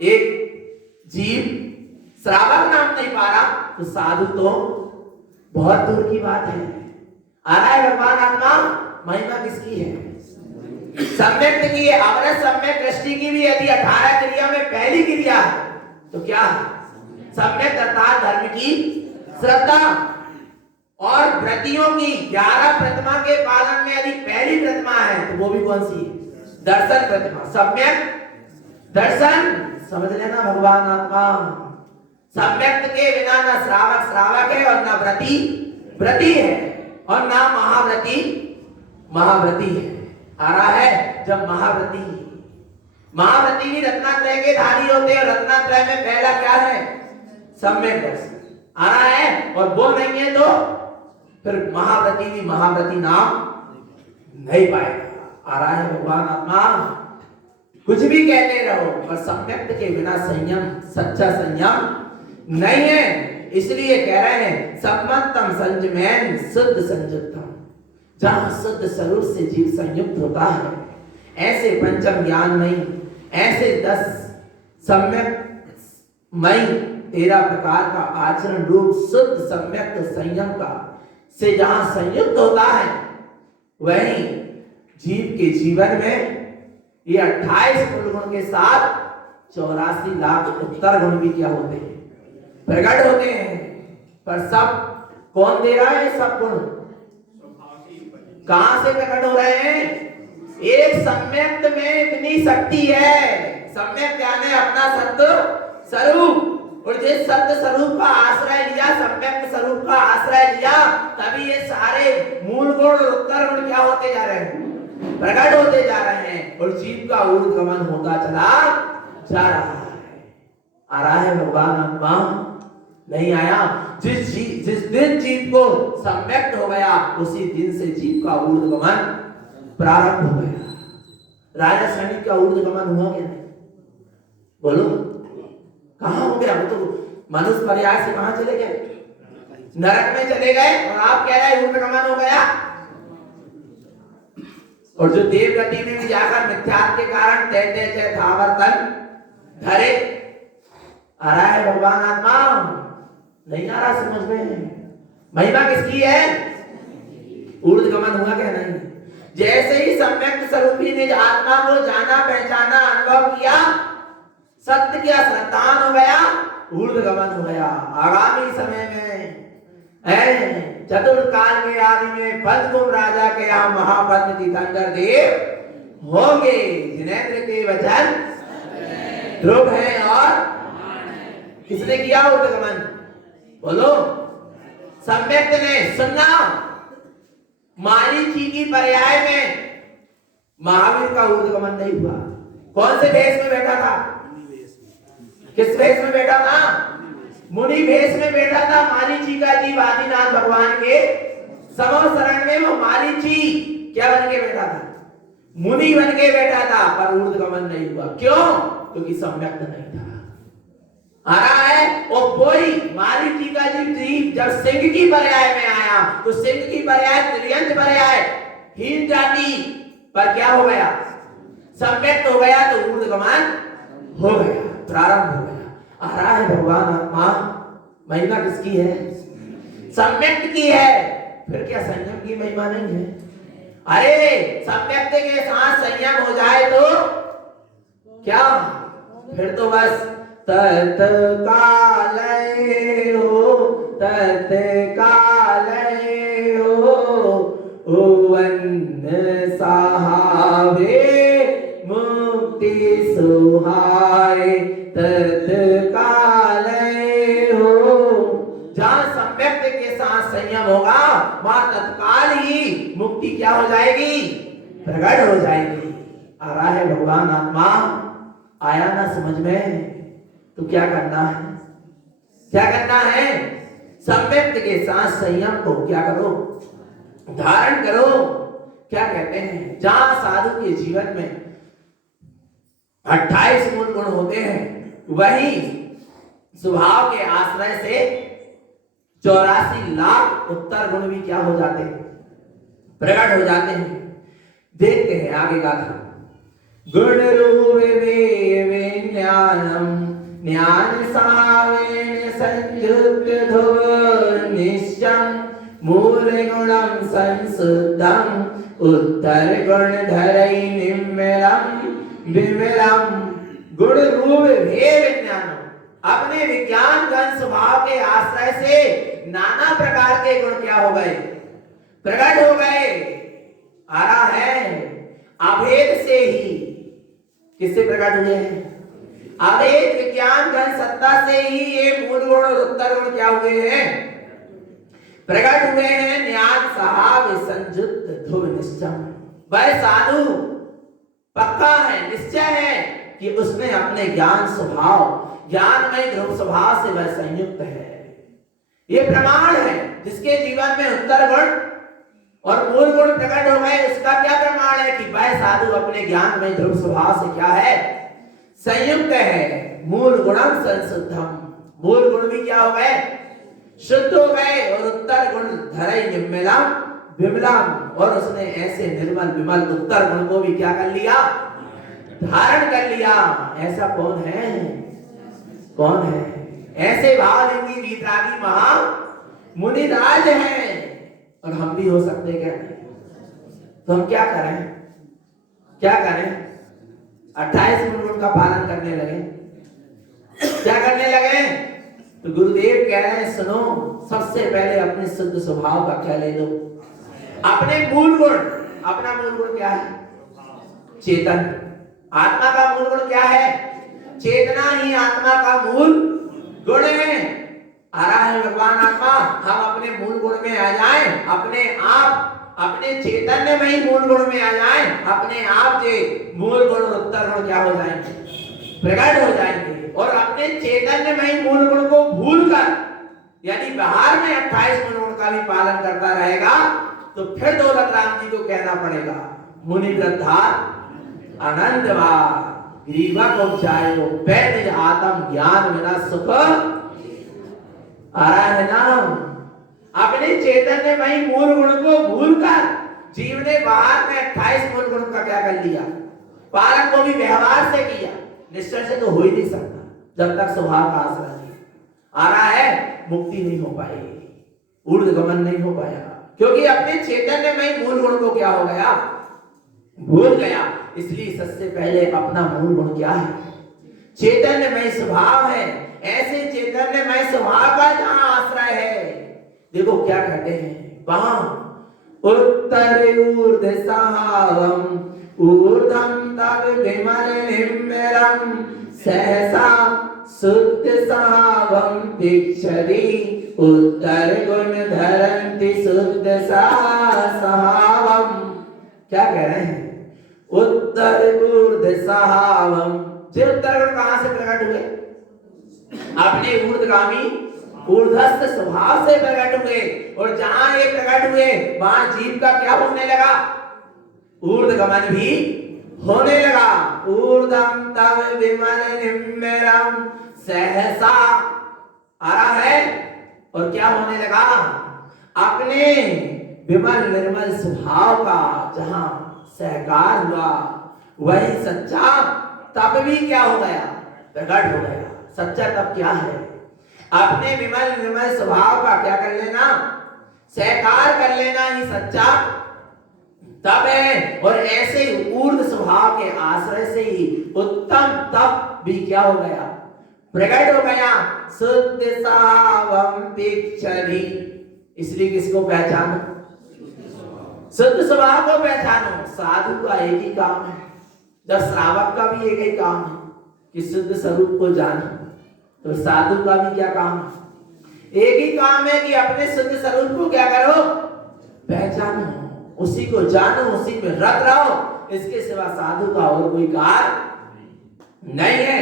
एक जीव श्रावक नाम नहीं पा रहा, तो साधु तो बहुत दूर की बात है। आ रहा है भगवान आत्मा? महिमा किसकी है? सम्यक्त की है। अवरत सम्यक दृष्टि की भी यदि 18 क्रिया में पहली क्रिया है तो क्या है? सम्यक अर्थात धर्म की श्रद्धा। और व्रतियों की 11 प्रतिमा के पालन में यदि पहली प्रतिमा है तो वो भी कौन सी है? दर्शन प्रतिमा। सम्यक दर्शन, समझ लेना भगवान आत्मा। सम्यक्त के बिना न श्रावक है, और न व्रती है, और न महाव्रती है। आ रहा है? जब महाव्रती भी रत्नात्रय के धारी होते हैं, और रत्नात्रय में पहला क्या है? सम्यक दर्शन। आ रहा है? और वो नहीं है तो फिर महाव्रती भी महाव्रती नाम नहीं पाएगा। आ रहा है भगवान आत्मा? कुछ भी कहते रहो, पर सम्यक्त के बिना संयम, सच्चा संयम नहीं है। इसलिए कह रहे हैं सम्मतम संयमेन शुद्ध संयुक्तम। जहां शुद्ध स्वरूप से जीव संयुक्त होता है, ऐसे पंचम ज्ञान नहीं, ऐसे 10 सम्यक मई 13 प्रकार का आचरण रूप शुद्ध सम्यक संयम का से जहां संयुक्त होता है, वहीं जीव के जीवन में ये 28 मूल गुण के साथ 84 लाख उत्तर गुण भी क्या होते हैं? प्रकट होते हैं। पर सब कौन दे रहा है? सब गुण कहां से प्रकट हो रहे हैं? एक सम्यक्त में इतनी शक्ति है। सम्यक यानी अपना सत्य स्वरूप, और जिस सत्य स्वरूप का आश्रय लिया, सम्यक्त स्वरूप का आश्रय लिया, तभी ये सारे मूल गुण और उत्तर गुण क्या होते जा रहे हैं? प्रकट होते जा रहे हैं, और जीव का ऊर्ध्वगमन होता चला जा रहा है। आ रहा है भगवान आत्मा? नहीं आया? जिस दिन जीव को सम्यक्त हो गया, उसी दिन से जीव का ऊर्ध्वगमन प्रारंभ हो गया। राजा सैनिक का ऊर्ध्वगमन हुआ क्या? नहीं बोलो, कहां हो गया? वो तो मनुष्य पर्याय से कहां चले गए? नरक में चले गए। और आप कह रहे हैं ऊर्ध्वगमन हो गया? और जो देव गति में भी जाकर मिथ्यात्व के कारण तैते चे थावर्तन धरे। आ रहा है भगवान आत्मा? नहीं आ रहा समझ में? महिमा किसकी है? ऊर्ध्वगमन हुआ क्या नहीं? जैसे ही सम्यक स्वरूपी ने आत्मा को जाना, पहचाना, अनुभव किया, सत्य किया, श्रद्धान हो गया, ऊर्ध्वगमन हो गया। आगामी समय में चतुर्थ काल के आदि में पंचकुम राजा के यहाँ महापद्म तीर्थंकर देव होंगे, जिनेंद्र के वचन ध्रुव है। और किसने किया ऊर्ध्वगमन? बोलो। सम्यक ने। सुनना, मारीची की पर्याय में महावीर का ऊर्ध्वगमन नहीं हुआ। कौन से भेष में बैठा था? किस भेष में बैठा था? मुनि भेष में बैठा था। मारीची का जीव आदिनाथ भगवान के समो शरण में वो मारीची क्या बन के बैठा था? मुनि बन के बैठा था, पर ऊर्ध्वगमन नहीं हुआ। क्यों? क्योंकि सम्यक नहीं था। आ रहा है वो कोई मारीची का जीव जब सिंह की पर्याय में आया तो सिंह की पर्याय त्रियंत पर्याय हीन जाति पर क्या हो गया? सम्यक हो गया, तो ऊर्ध्वगमन हो गया, प्रारंभ हो गया। आ रहा है भगवान आत्मा। महिमा किसकी है? सम्यक की है। फिर क्या संयम की महिमा नहीं है? अरे सम्यक के साथ संयम हो जाए तो क्या? फिर तो बस तत्कालय हो, तत्कालय हो, उवन सहावे मुक्ति सुहाए, तत्कालय हो। जहां सम्यक के साथ संयम होगा वहां तत्काल ही मुक्ति क्या हो जाएगी? प्रकट हो जाएगी। आ रहा है भगवान आत्मा। आया ना समझ में? तो क्या करना है? क्या करना है? सम्यक के साथ संयम को क्या करो? धारण करो। क्या कहते हैं? जहां साधु के जीवन में 28 मूल गुण होते हैं, वही स्वभाव के आश्रय से 84 लाख उत्तर गुण भी क्या हो जाते हैं? प्रकट हो जाते हैं। देखते हैं आगे गाथा। गुण रूप ज्ञानम ज्ञान सावेन संयुक्त ध्रुव निश्चम मूल गुणम संशुद्धम उत्तर गुण धरई निम्मलम विमलम। गुण रूप विज्ञानम, अपने विज्ञान गण स्वभाव के आश्रय से नाना प्रकार के गुण क्या हो गए? प्रकट हो गए। आ रहा है अभेद से ही। किससे प्रकट हुए हैं? अभेद विज्ञान घन सत्ता से ही ये मूल गुण और उत्तर गुण क्या हुए हैं? प्रकट हुए हैं। ज्ञान सहाव संयुक्त ध्रुव निश्चय। वह साधु पक्का है, निश्चय है कि उसने अपने ज्ञान स्वभाव, ज्ञानमय ध्रुव स्वभाव से वह संयुक्त है। ये प्रमाण है। जिसके जीवन में उत्तर गुण और मूल गुण प्रकट हो गए, उसका क्या प्रमाण है? कि वह साधु अपने ज्ञानमय ध्रुव स्वभाव से क्या है? संयुक्त है। मूल गुणम संशुद्धम, मूल गुण भी क्या हो गए? शुद्ध हो गए। और उत्तर गुण धरई निम्मलम विमलम, और उसने ऐसे निर्मल विमल उत्तर गुण को भी क्या कर लिया? धारण कर लिया। ऐसा कौन है? कौन है? ऐसे भावलिंगी वीतरागी महा मुनिराज हैं। और हम भी हो सकते क्या? तो हम क्या करें? क्या करें? 28 गुण का पालन करने लगे। क्या करने लगे? तो गुरुदेव कह रहे हैं सुनो, सबसे पहले अपने शुद्ध स्वभाव का क्या ले लो? अपने मूल गुण। अपना मूल गुण क्या है? चेतन। आत्मा का मूल गुण क्या है? चेतना ही आत्मा का मूल गुण है। आ रहा है भगवान आत्मा। हम अपने मूल गुण में आ जाएं, अपने आप अपने चैतन्य में ही मूल गुण में आ जाएं, अपने आप के मूल गुण और उत्तर गुण क्या हो जाएंगे? प्रकट हो जाएंगे। और अपने चैतन्य में ही मूल गुण को भूलकर, यानी बाहर में 28 गुणों का भी पालन करता रहेगा, तो फिर दौलत राम जी को कहना पड़ेगा मुनि वृद्धा आनंदवा ग्रीवक उपजायो पैद आत्म ज्ञान बिना सुख। आ रहा है ना? अपने चैतन्य में मूल गुण को भूलकर जीव ने बाहर में 28 मूल गुण का क्या कर लिया, पालन को भी व्यवहार से किया। निश्चय से तो हो ही नहीं सकता जब तक स्वभाव का आश्रय नहीं आ रहा है, मुक्ति नहीं हो पाएगी, ऊर्ध्वगमन नहीं हो पाएगा, क्योंकि अपने चैतन्य में ही मूल गुण को क्या हो गया, भूल गया। इसलिए सबसे पहले अपना मूल गुण क्या है, चैतन्यमय स्वभाव है। ऐसे चैतन्यमय स्वभाव का जहां आश्रय है, देखो क्या कहते हैं वहां, उत्तर ऊर्ध्व सहावम ऊर्ध्वं तव विमल निम्बरम सहसा शुद्ध सहावम दिक्षरि उत्तर गुण धरन्ति शुद्ध सहावम। क्या कह रहे हैं, उत्तर ऊर्ध्व सहावम। जो उत्तर गुण कहां से प्रकट हुए, अपने ऊर्ध्वगामी ऊर्ध्वस्थ स्वभाव से प्रकट हुए, और जहां ये प्रकट हुए वहां जीव का क्या होने लगा, ऊर्ध्वगमन भी होने लगा। ऊर्ध्वं तव विमल निम्बरम सहसा आ रहा है, और क्या होने लगा, अपने विमल निर्मल स्वभाव का जहां सहकार हुआ, वही सच्चा तब भी क्या हो गया, प्रकट हो गया। सच्चा तब क्या है, अपने विमल निर्मल स्वभाव का क्या कर लेना, सहकार कर लेना ही सच्चा तब है। और ऐसे ऊर्ध्व स्वभाव के आश्रय से ही उत्तम तप भी क्या हो गया, प्रकट हो गया। शुद्ध सावम दिक्षरि, इसलिए किसको पहचानो, शुद्ध स्वभाव को पहचानो। साधु का एक ही काम है, जब श्रावक का भी एक ही काम है कि शुद्ध स्वरूप को जानो, तो साधु का भी क्या काम है, एक ही काम है कि अपने शुद्ध स्वरूप को क्या करो, पहचानो, उसी को जानो, उसी में रत रहो। इसके सिवा साधु का और कोई कार्य नहीं है।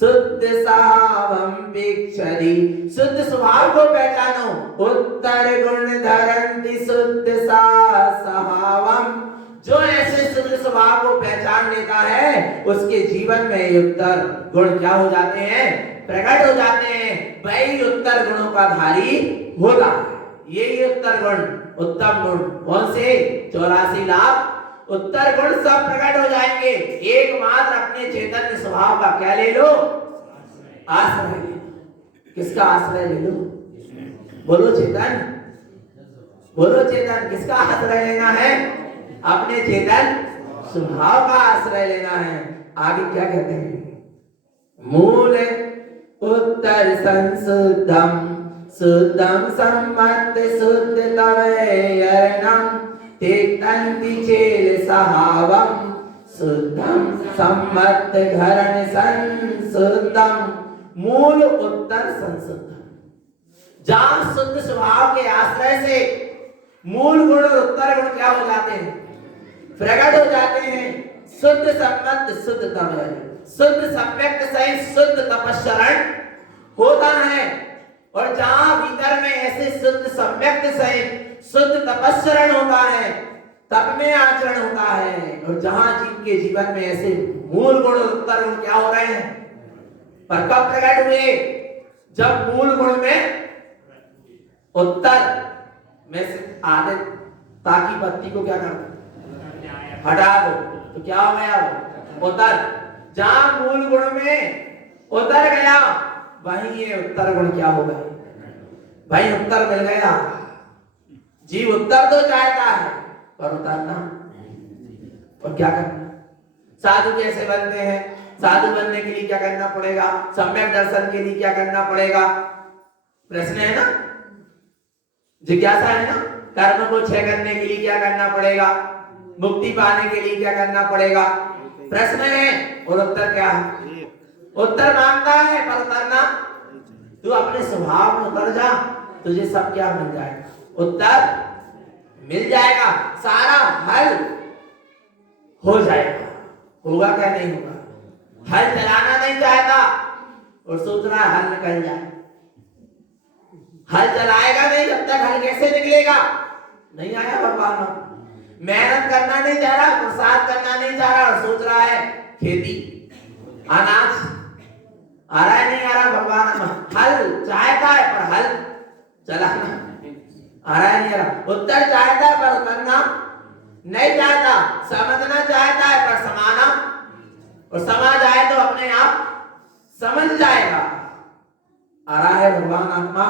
शुद्ध सावम दिक्षरि, शुद्ध स्वभाव को पहचानो। उत्तर गुण धरन्ति शुद्ध सहावम, जो ऐसे शुद्ध स्वभाव को पहचान लेता है उसके जीवन में उत्तर गुण क्या हो जाते हैं, प्रकट हो जाते हैं। वही उत्तर गुणों का धारी होता है। यही उत्तर गुण, उत्तम गुण कौन से, 84 लाख उत्तर गुण सब प्रकट हो जाएंगे। एकमात्र अपने चैतन्य स्वभाव का क्या ले लो, आश्रय ले लो। किसका आश्रय ले लो, बोलो चेतन, बोलो चेतन, किसका आश्रय लेना है, अपने चेतन स्वभाव का आश्रय लेना है। आगे क्या कहते हैं, मूल उत्तर संशुद्धम शुद्धम सम्मत शुद्ध तवयर्णम तिक्तन्ति चेल सहावम शुद्धम सम्मत धरण संशुद्धम। मूल उत्तर संशुद्धम, जहां शुद्ध स्वभाव के आश्रय से मूल गुण और उत्तर गुण क्या हो जाते हैं, प्रकट हो जाते हैं। शुद्ध सम्मत शुद्ध तवय, शुद्ध सम्यक सहित शुद्ध तपस्सरण होता है। और जहां भीतर में ऐसे शुद्ध सम्यक सहित शुद्ध तपस्सरण होता है, तब में आचरण होता है। और जहां जीव के जीवन में ऐसे मूल गुण और उत्तर गुण क्या हो रहे हैं, पर कब प्रकट हुए, जब मूल गुण में उत्तर में से आधे ताकि पत्ती को क्या कर हटा दो, तो क्या हो गया वो उत्तर। जहां मूल गुण में उतर गया, वहीं ये उत्तर गुण क्या हो गए, भाई उत्तर मिल गया। जीव उत्तर तो चाहता है पर उतरना, और क्या करना, साधु कैसे बनते हैं, साधु बनने के लिए क्या करना पड़ेगा, सम्यक दर्शन के लिए क्या करना पड़ेगा, प्रश्न है ना, जिज्ञासा है ना। कर्म को क्षय करने के लिए क्या करना पड़ेगा, मुक्ति पाने के लिए क्या करना पड़ेगा, प्रश्न है। और उत्तर क्या है, उत्तर मांगता है पर उतरना। तू अपने स्वभाव में उतर जा, तुझे सब क्या मिल जाएगा, उत्तर मिल जाएगा, सारा हल हो जाएगा। होगा क्या, नहीं होगा, हल चलाना नहीं चाहता और सोच रहा है हल निकल जाए। हल चलाएगा नहीं जब तक, हल कैसे निकलेगा, नहीं आया भगवान। मेहनत करना नहीं चाह रहा, प्रसाद करना नहीं चाह रहा, और सोच रहा है खेती अनाज आ रहा है, नहीं आ रहा। भगवान हल चाहता है पर हल चलाना आ रहा है, नहीं आ रहा। उत्तर चाहता है पर उतरना नहीं चाहता, समझना चाहता है पर समाना, और समा जाए तो अपने आप समझ जाएगा। आ रहा है भगवान आत्मा,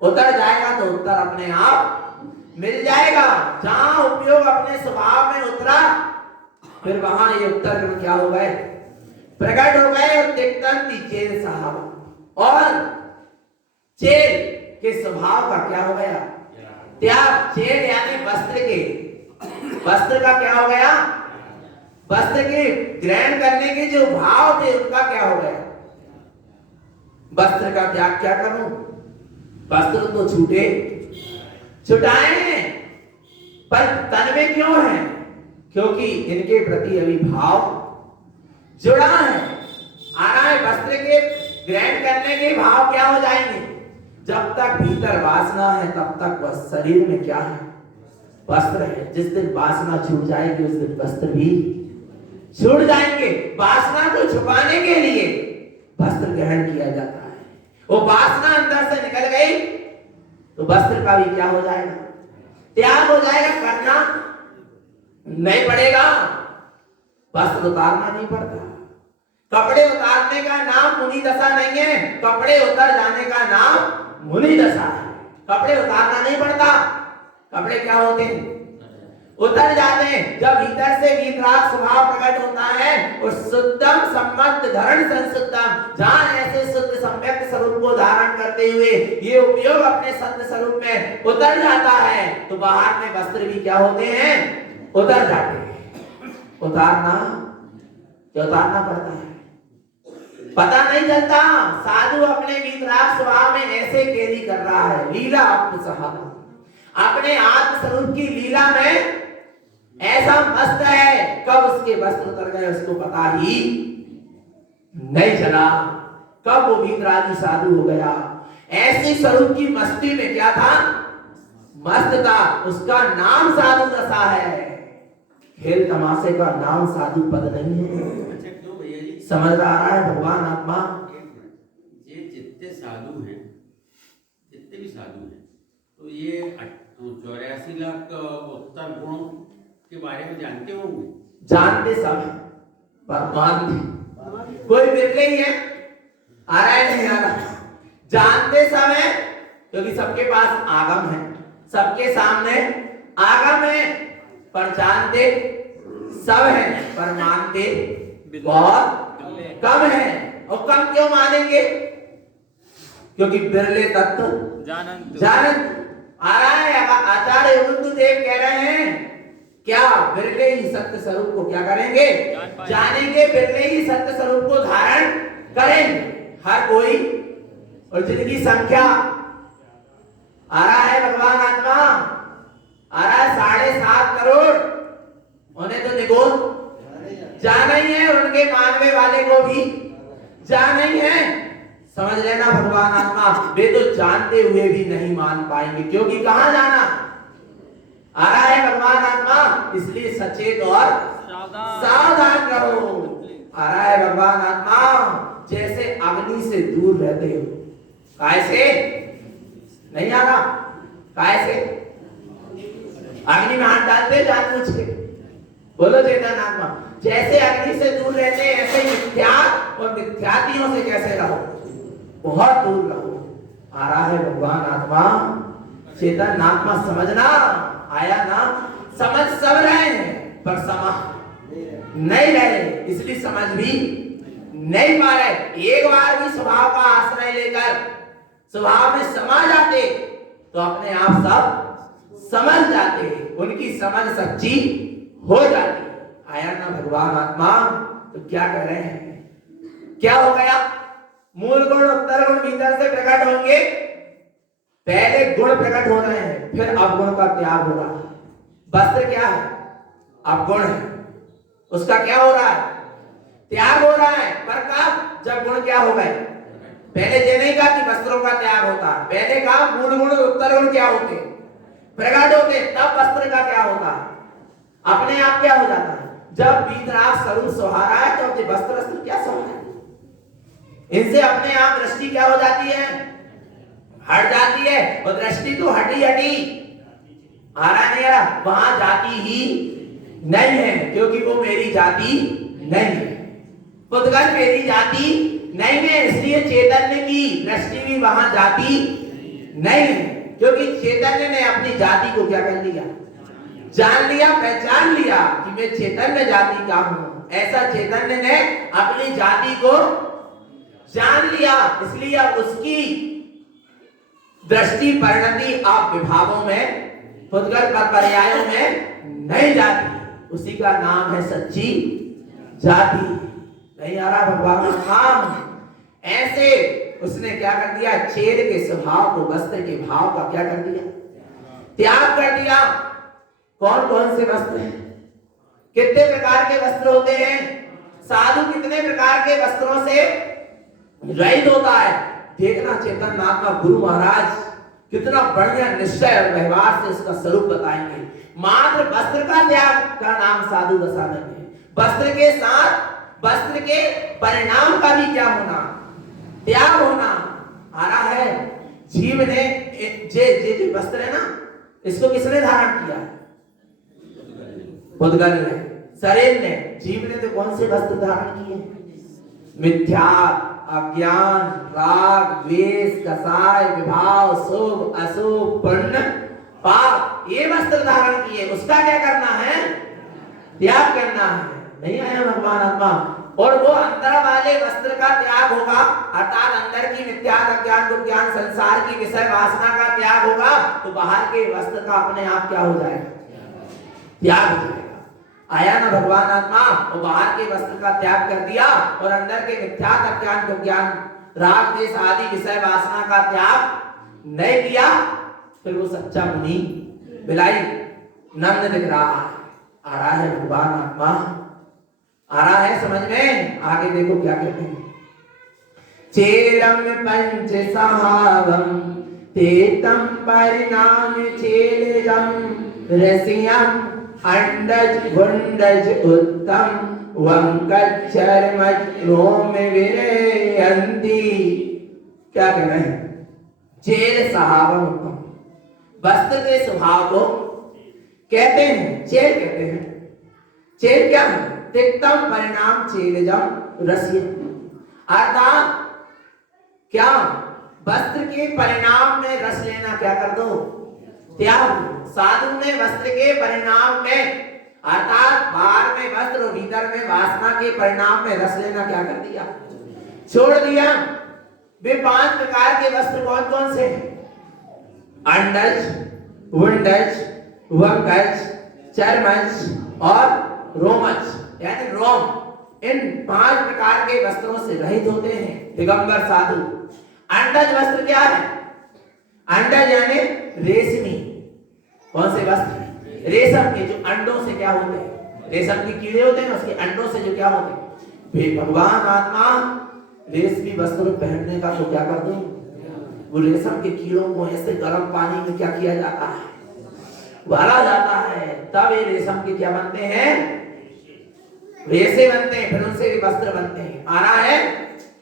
उतर जाएगा तो उत्तर अपने आप मिल जाएगा। जहां उपयोग अपने स्वभाव में उतरा, फिर वहां ये उत्तर क्या हो गए, प्रकट हो गए। और तिक्तंती चेल साहब, और चेल के स्वभाव का क्या हो गया, त्याग। चेल यानी वस्त्र के, वस्त्र का क्या हो गया, वस्त्र के ग्रहण करने के जो भाव थे उनका क्या हो गया, वस्त्र का त्याग। क्या करूं, वस्त्र तो छूटे छुटाए हैं, पर तन में क्यों है, क्योंकि इनके प्रति अभी भाव जुड़ा है। आ रहा है वस्त्र के ग्रहण करने के भाव क्या हो जाएंगे, जब तक भीतर वासना है तब तक वह शरीर में क्या है, वस्त्र है। जिस दिन वासना छूट जाएगी उस दिन वस्त्र भी छूट जाएंगे। वासना को छुपाने के लिए वस्त्र ग्रहण किया जाता है। वो वासना अंदर से निकल गई तो वस्त्र का भी क्या हो जाएगा, त्याग हो जाएगा। करना नहीं पड़ेगा, वस्त्र उतारना नहीं पड़ता। कपड़े उतारने का नाम मुनि दशा नहीं है, कपड़े उतर जाने का नाम मुनि दशा है। कपड़े उतारना नहीं पड़ता, कपड़े क्या होते हैं, उतर जाते हैं। जब भीतर से वीतराग स्वभाव प्रकट होता है, उस शुद्धम सम्मत धरण संसुद्धम, जहां ऐसे शुद्ध सम्यक स्वरूप को धारण करते हुए ये उपयोग अपने सत्य स्वरूप में उतर जाता है, तो बाहर में वस्त्र भी क्या होते हैं, उतर जाते हैं। उतारना क्या, उतारना पड़ता है, पता नहीं चलता। साधु अपने वीतराग स्वभाव में ऐसे केली कर रहा है, लीला आत्मसहारा, अपने आत्म स्वरूप की लीला में ऐसा मस्त है। कब उसके वस्त्र उतर गए उसको पता ही नहीं चला, कब वो वीतरागी साधु हो गया। ऐसी स्वरूप की मस्ती में क्या था, मस्त था। उसका नाम साधु दशा है, खेल तमाशे का नाम साधु पद नहीं है। समझ आ रहा है भगवान आत्मा। ये जितने साधु हैं, जितने भी साधु हैं, तो ये 84 लाख उत्तर गुणों के बारे में जानते होंगे, जानते सब, पर मानते कोई बिरले ही है। आ रहा है नहीं आ रहा, जानते सब है, क्योंकि सबके पास आगम है, सबके सामने आगम है, पर जानते सब है, पर मानते बहुत कम है। और कम क्यों मानेंगे, क्योंकि बिरले तत्व जानत। आ रहा है आचार्य युगंधु देव कह रहे हैं, क्या बिरले ही सत्य स्वरूप को क्या करेंगे, जानेंगे। बिरले ही सत्य स्वरूप को धारण करेंगे, हर कोई। और जिनकी संख्या, आ रहा है भगवान आत्मा, आ रहा है 7.5 करोड़, उन्हें तो निगोद जाना ही है, और उनके मानवे वाले को भी जाना ही है। समझ लेना भगवान आत्मा, वे तो जानते हुए भी नहीं मान पाएंगे, क्योंकि कहां जाना। आ रहा है भगवान आत्मा, इसलिए सचेत और सावधान रहो। आ रहा है भगवान आत्मा, जैसे अग्नि से दूर रहते हो, कैसे नहीं आ रहा, कैसे अग्नि में हाथ डालते जानबूझ के, बोलो चेतन आत्मा। जैसे अग्नि से दूर रहते हैं, ऐसे मिथ्यात और मिथ्यातियों से कैसे रहो, बहुत दूर रहो। आ रहा है भगवान आत्मा, चेतन आत्मा। समझना आया ना, समझ सब रहे हैं पर समझ नहीं रहे, इसलिए समझ भी नहीं पा रहे। एक बार भी स्वभाव का आश्रय लेकर स्वभाव में समा जाते तो अपने आप सब समझ जाते, उनकी समझ सच्ची हो जाती। आया ना भगवान आत्मा। तो क्या कह रहे हैं, क्या हो गया, मूल गुण उत्तर गुण भीतर से प्रकट होंगे। पहले गुण प्रकट हो रहे हैं, फिर अवगुण का त्याग हो रहा है। वस्त्र क्या है, अवगुण है, उसका क्या हो रहा है, त्याग हो रहा है। पर कब, जब गुण क्या हो गए। पहले ये नहीं कहा कि वस्त्रों का त्याग होता, पहले कहा मूल गुण उत्तर गुण क्या होते, प्रकट होते, तब वस्त्र का क्या होता, अपने आप क्या हो जाता है। जब वीतराग स्वरूप सुहारा है तो अपने वस्त्र क्या सुहारा है, इनसे अपने आप दृष्टि क्या हो जाती है, हट जाती है। और दृष्टि तो हटी हटी, आ रहा नहीं आ रहा? वहां जाति ही नहीं है, क्योंकि वो मेरी जाति नहीं है। पुद्गल मेरी जाति नहीं है, इसलिए चैतन्य की दृष्टि भी वहां जाति नहीं है, क्योंकि चैतन्य ने अपनी जाति को क्या कर लिया? जान लिया, पहचान लिया कि मैं चैतन्य जाति का हूं। ऐसा चैतन्य ने अपनी जाति को जान लिया, इसलिए अब उसकी दृष्टि परिणति आप विभागों में, पुद्गल पर पर्यायों में नहीं जाती। उसी का नाम है सच्ची जाति। नहीं आ रहा भगवान नाम? ऐसे उसने क्या कर दिया? चेल के स्वभाव को, वस्त्र के भाव का क्या कर दिया? त्याग कर दिया। कौन कौन से वस्त्र हैं? कितने प्रकार के वस्त्र होते हैं? साधु कितने प्रकार के वस्त्रों से रहित होता है? देखना चेतन महात्मा गुरु महाराज कितना बढ़िया निश्चय और व्यवहार से उसका स्वरूप बताएंगे। मात्र वस्त्र का त्याग का नाम साधु दशानन है। वस्त्र के साथ वस्त्र के परिणाम का भी क्या होना? त्याग होना। आ रहा है जीव ने जे वस्त्र है ना, इसको किसने धारण किया? पुद्गल ने, शरीर ने। जीव ने तो कौन से वस्त्र धारण किए? मिथ्या, अज्ञान, राग, द्वेष, कसाय, विभाव, शुभ, अशुभ, पुण्य, पाप, ये वस्त्र धारण किए। उसका क्या करना है? त्याग करना है। नहीं आया भगवान आत्मा? और वो अंदर वाले वस्त्र का त्याग होगा, अर्थात अंदर की मिथ्या, अज्ञान, दुर्ज्ञान, संसार की विषय वासना का त्याग होगा, तो बाहर के वस्त्र का अपने आप क्या हो जाएगा? त्याग हो जाएगा। आया ना भगवान आत्मा? वो बाहर के वस्त्र का त्याग कर दिया और अंदर के मिथ्या, अज्ञान, दुर्ज्ञान, राग, द्वेष आदि विषय वासना का त्याग नहीं किया, फिर वो सच्चा मुनि बिलाई नंद दिख रहा है। आ रहा है भगवान आत्मा? आ रहा है समझ में? आगे देखो क्या कहते हैं। चेलम पंच सहावम तेतम परिणाम चेलजम रसियम अंडज गुंडज उत्तम वंकज चर्मज रोम विरयंती। क्या कह रहे हैं? चेल सहावम उत्तम, वस्त्र के स्वभाव को कहते हैं चेल कहते हैं। चेल क्या है? तिक्तम परिणाम चेलजम रसियम, अर्थात क्या? वस्त्र के परिणाम में रस लेना क्या कर दो? त्याग। साधु ने वस्त्र के परिणाम में, अर्थात बाहर में वस्त्र और भीतर में वासना के परिणाम में रस लेना क्या कर दिया? छोड़ दिया। वे 5 प्रकार के वस्त्र कौन कौन से हैं? अंडज, वुंडज, वंकज, चर्मज और रोमज, यानी रोम। इन 5 प्रकार के वस्त्रों से रहित होते हैं दिगंबर साधु। अंडज वस्त्र क्या है? अंडज यानी रेशमी। कौन से वस्त्र? रेशम के, जो अंडों से क्या होते हैं? रेशम के कीड़े होते हैं, उसके अंडों से जो क्या होते हैं? भगवान आत्मा रेशमी वस्त्र पहनने का तो क्या कर दो? वो रेशम के कीड़ों को ऐसे गर्म पानी में क्या किया जाता है? उबाला जाता है, तब ये रेशम के क्या बनते हैं? रेशे बनते हैं, फिर उनसे भी वस्त्र बनते हैं। आ रहा है?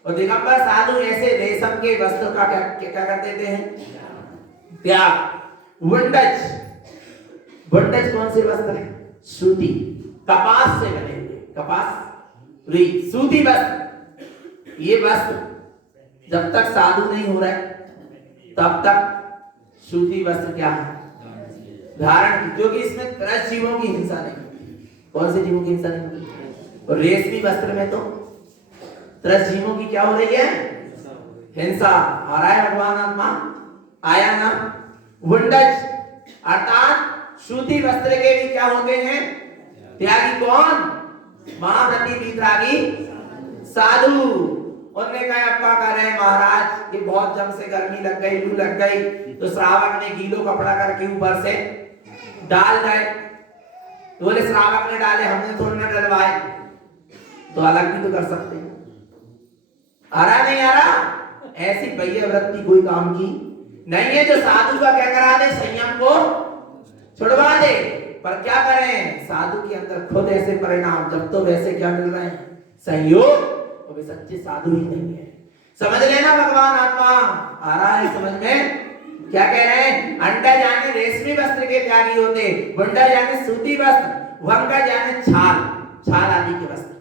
और दिगंबर साधु ऐसे रेशम के वस्त्र का क्या कर देते हैं? त्याग। वुंडज, वुंडज कौन से वस्त्र है? सूती, कपास से बने हुए, कपास री सूती वस्त्र। ये वस्त्र जब तक साधु नहीं हो रहा तब तक सूती वस्त्र क्या है? धारण, क्योंकि इसमें त्रस जीवों की हिंसा नहीं होती। कौन से जीवों की हिंसा नहीं होती? और रेशमी वस्त्र में तो त्रस जीवों की क्या हो रही है? हिंसा। आ रहा है भगवान आत्मा? आया ना? वुंडज अर्थात सूती वस्त्र के भी क्या होते हैं? त्यागी। कौन? महाव्रती वितरागी साधु। उनने कहा अब क्या कर रहे हैं महाराज, ये बहुत जम से गर्मी लग गई, लू लग गई, तो श्रावक ने गीलो कपड़ा करके ऊपर से डाल गए। तो बोले श्रावक ने डाले, हमने थोड़ी ना डलवाए, तो अलग भी तो कर सकते हैं। आ रहा नहीं आ रहा? ऐसी बाह्य वृत्ति कोई काम की नहीं है जो साधु का क्या करा दे? संयम को छुड़वा दे। पर क्या करें? साधु के अंदर खुद ऐसे परिणाम, जब तो वैसे क्या मिल रहे हैं? संयोग। तो वे सच्चे साधु ही नहीं है। समझ लेना भगवान आत्मा। आ रहा है समझ में? क्या कह रहे हैं? अंडज यानी रेशमी वस्त्र के त्यागी होते, बुंडज यानी सूती वस्त्र, वंगज यानी छाल, छाल आदि के वस्त्र।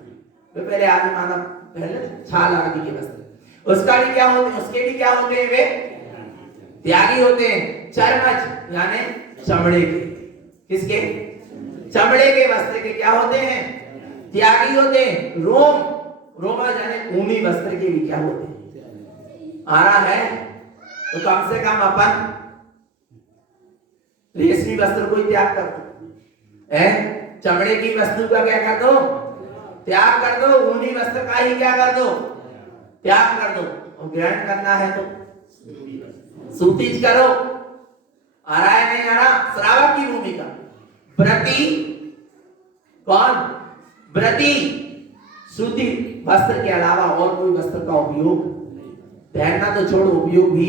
तो पहले आदि मानव पहले छाल आदि के वस्त्र, उसका भी क्या होते हैं, उसके भी क्या होते हैं, वे त्यागी होते हैं। चर्मज यानी चमड़े के, किसके? चमड़े के वस्त्र के क्या होते हैं? त्यागी होते हैं। रोम, रोमज यानी ऊनी वस्त्र के भी क्या होते हैं? आ रहा है तो कम से कम अपन रेशमी वस्त्र को ही त्याग कर दो, चमड़े की वस्तु का क्या कर दो? त्याग कर दो, ऊनी वस्त्र का ही क्या कर दो? त्याग कर दो। और ग्रहण करना है तो सूतीज करो। आ रहा है नहीं आ रहा? श्रावक की भूमिका। व्रती कौन? व्रती सूती वस्त्र के अलावा और कोई वस्त्र का उपयोग पहनना तो छोड़ो, उपयोग भी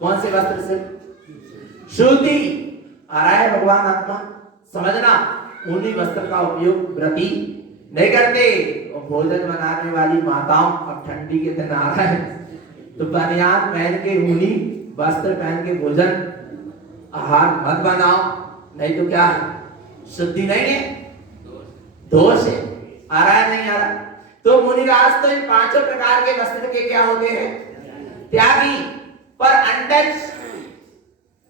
कौन से वस्त्र से? सूती। आ रहा है भगवान आत्मा, समझना, ऊनी वस्त्र का उपयोग व्रती नहीं करते। और भोजन बनाने वाली माताओं, अब ठंडी के दिन आ रहा है तो बनियान पहन के, ऊनी वस्त्र पहन के भोजन आहार मत बनाओ, नहीं तो क्या है? शुद्धि नहीं है, दोष है। आ रहा है नहीं आ रहा? तो मुनिराज तो इन पांचों प्रकार के वस्त्र के क्या होते हैं? त्यागी। पर अंडज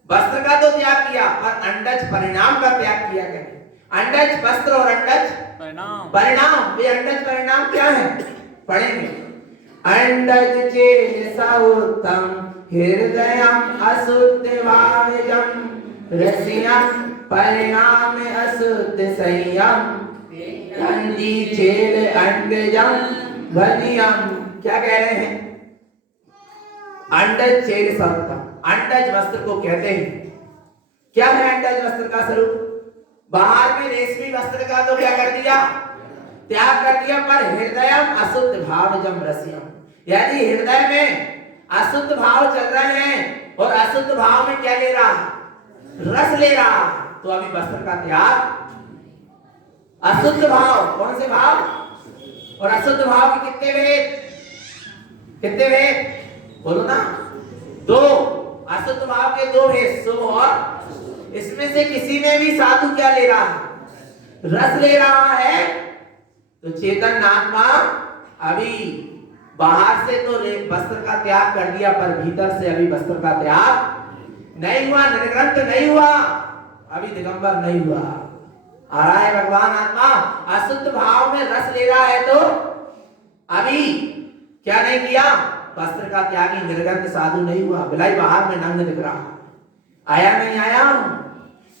वस्त्र का तो त्याग किया, पर अंडज परिणाम का त्याग किया क्या? अंडज वस्त्र और अंडज परिणाम, परिणाम। ये अंडज परिणाम क्या है? पढ़ेंगे। अंडज चेसा उत्तम हृदयम अशुद्ध भावजम रसियम परिणाम अशुद्ध संयम अंडी चेल अंडजम भनियम। क्या कह रहे हैं? अंडज चेल सत्तम, अंडज वस्त्र को कहते हैं। क्या है अंडज वस्त्र का स्वरूप? बाहर में रेशमी वस्त्र का तो क्या कर दिया? त्याग कर दिया। पर हृदयम अशुद्ध भावजम रसियम, यानी हृदय में अशुद्ध भाव चल रहे हैं और अशुद्ध भाव में क्या ले रहा? रस ले रहा। तो अभी वस्त्र का त्याग। अशुद्ध भाव, कौन से भाव? और अशुद्ध भाव के कितने भेद? कितने भेद बोलो ना? दो। अशुद्ध भाव के दो भेद, शुभ और। इसमें से किसी में भी साधु क्या ले रहा है? रस ले रहा है। तो चेतन आत्मा अभी बाहर से तो वस्त्र का त्याग कर दिया, पर भीतर से अभी वस्त्र का त्याग नहीं हुआ, निर्ग्रंथ नहीं हुआ, अभी दिगंबर नहीं हुआ। आ रहा है भगवान आत्मा अशुद्ध भाव में रस ले रहा है तो अभी क्या नहीं किया? वस्त्र का त्यागी निर्गंथ साधु नहीं हुआ, बिलाई बाहर में नंग दिख रहा। आया नहीं आया?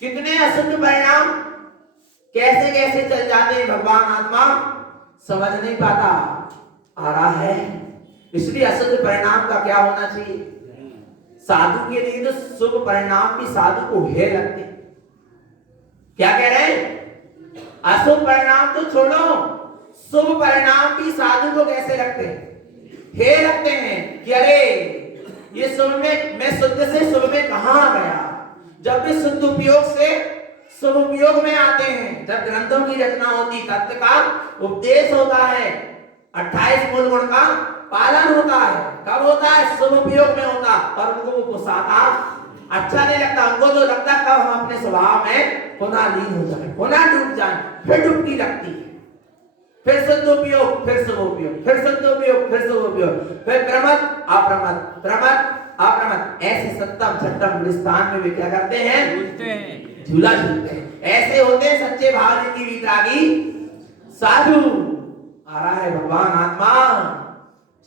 कितने अशुद्ध परिणाम कैसे कैसे चल जाते हैं भगवान आत्मा समझ नहीं पाता। आ रहा है इसलिए अशुद्ध परिणाम का क्या होना चाहिए? साधु के लिए तो शुभ परिणाम भी साधु को हे लगते। क्या कह रहे हैं? अशुभ परिणाम तो छोड़ो, शुभ परिणाम भी साधु को कैसे रखते हैं? हे रखते हैं कि अरे ये शुभ में, मैं शुद्ध से शुभ में कहां आ गया। जब भी शुद्ध उपयोग से शुभ उपयोग में आते हैं, जब ग्रंथों की रचना होती, तत्व का उपदेश होता है, 28 मूल गुण का पालन होता है, कब होता है? शुभ उपयोग में होता। और उनको वो पोसाता अच्छा नहीं लगता, उनको तो लगता कब हम अपने स्वभाव में पुनः लीन हो जाए, पुनः डूब जाए। फिर डुबकी लगती है, फिर शुद्ध उपयोग, फिर शुभ उपयोग, फिर शुद्ध उपयोग, फिर शुभ उपयोग, फिर प्रमद अप्रमद, प्रमद अप्रमद, ऐसे सप्तम छठम स्थान में वे क्या करते हैं? झूला झूलते हैं। ऐसे होते हैं सच्चे भाव की वितरागी साधु। आ रहा है भगवान आत्मा,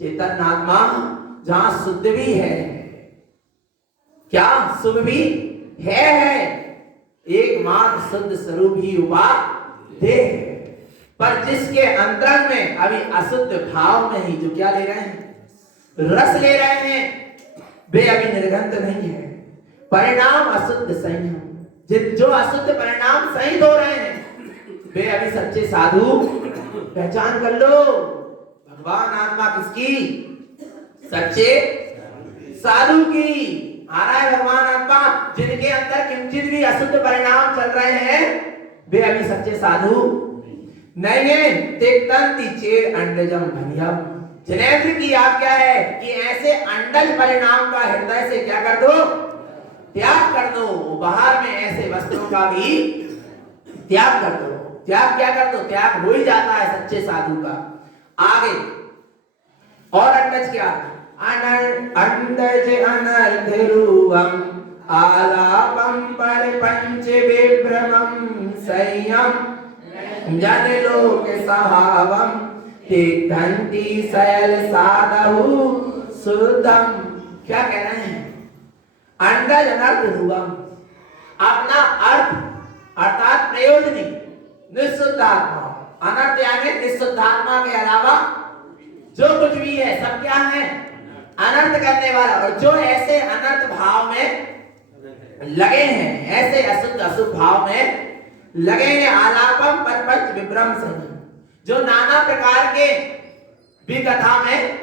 चेतन आत्मा, जहां शुद्ध भी है, क्या शुभ भी है, एकमात्र शुद्ध स्वरूप ही उपादेय है। पर जिसके अंतरंग में अभी अशुद्ध भाव में ही जो क्या ले रहे हैं? रस ले रहे हैं, वे अभी निर्गंत नहीं है। परिणाम अशुद्ध संयम, जो अशुद्ध परिणाम सहित हो रहे हैं, वे अभी सच्चे साधु पहचान कर लो। भगवान आत्मा किसकी? सच्चे साधु की। आ रहा है भगवान आत्मा जिनके अंदर किंचित भी अशुद्ध परिणाम चल रहे हैं, वे अभी सच्चे साधु नहीं है। तिक्तंति चेर अंडजम भनियम, जिनेन्द्र की आज्ञा है कि ऐसे अंडज परिणाम का हृदय से क्या कर दो? त्याग कर दो। बाहर में ऐसे वस्त्रों का भी त्याग कर दो। त्याग क्या कर दो? त्याग हो ही जाता है सच्चे साधु का। आगे और अंडज क्या? अंडज अनर्थ रूपम आलापम पर पंच विभ्रमम संयम जन लोक सहावम तीर्थंती सयल साधु सुदम। क्या कह रहे हैं? अंडज अनर्थ रूपम, अपना अर्थ अर्थात प्रयोजनी निःशुद्धात्मा, अनर्थ यानी निःशुद्धात्मा के अलावा जो कुछ भी है सब क्या है? अनर्थ करने वाला। और जो ऐसे अनर्थ भाव में लगे हैं, ऐसे अशुद्ध अशुभ भाव में लगे हैं, आलापम परपंच विभ्रम से, जो नाना प्रकार के विकथा में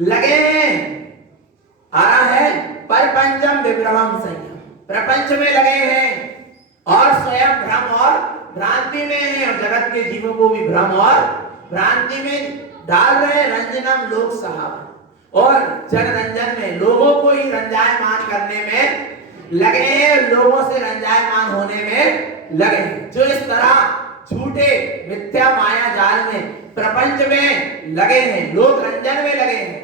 लगे हैं, आ रहा है परपंचम विभ्रमम संयम, प्रपंच में लगे हैं और स्वयं भ्रम और भ्रांति में है, और जगत के जीवों को भी भ्रम और भ्रांति में डाल रहे। रंजनम लोक सहाव, और जन रंजन में लोगों को ही रंजायमान करने में लगे हैं, लोगों से रंजायमान होने में लगे हैं। जो इस तरह झूठे मिथ्या माया जाल में प्रपंच में लगे हैं, लोक रंजन में लगे हैं,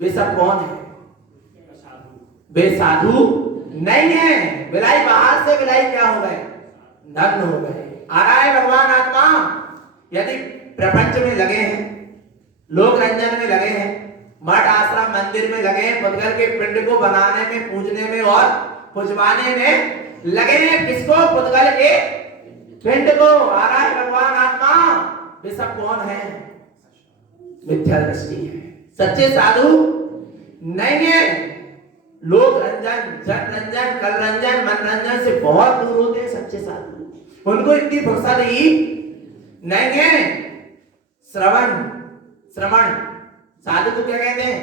वे सब कौन है? वे साधु नहीं है। विलाई बाहर से विलाई क्या हो गए? नग्न हो गए। आ रहा है भगवान आत्मा यदि प्रपंच में लगे हैं, लोक रंजन में लगे हैं, मठ आश्रम मंदिर में लगे हैं, पुद्गल के पिंड को बनाने में, पूजने में और पुजवाने में लगे हैं। किसको? पुद्गल के पिंड को। आ रहा है भगवान आत्मा, वे सब कौन है? मिथ्या दृष्टि है, सच्चे साधु नहीं है। लोक रंजन, जन रंजन, कल रंजन, मन रंजन से बहुत दूर होते हैं सच्चे साधु। उनको इतनी फुर्सत ही नहीं है। श्रवण, श्रवण साधु को क्या कहते हैं?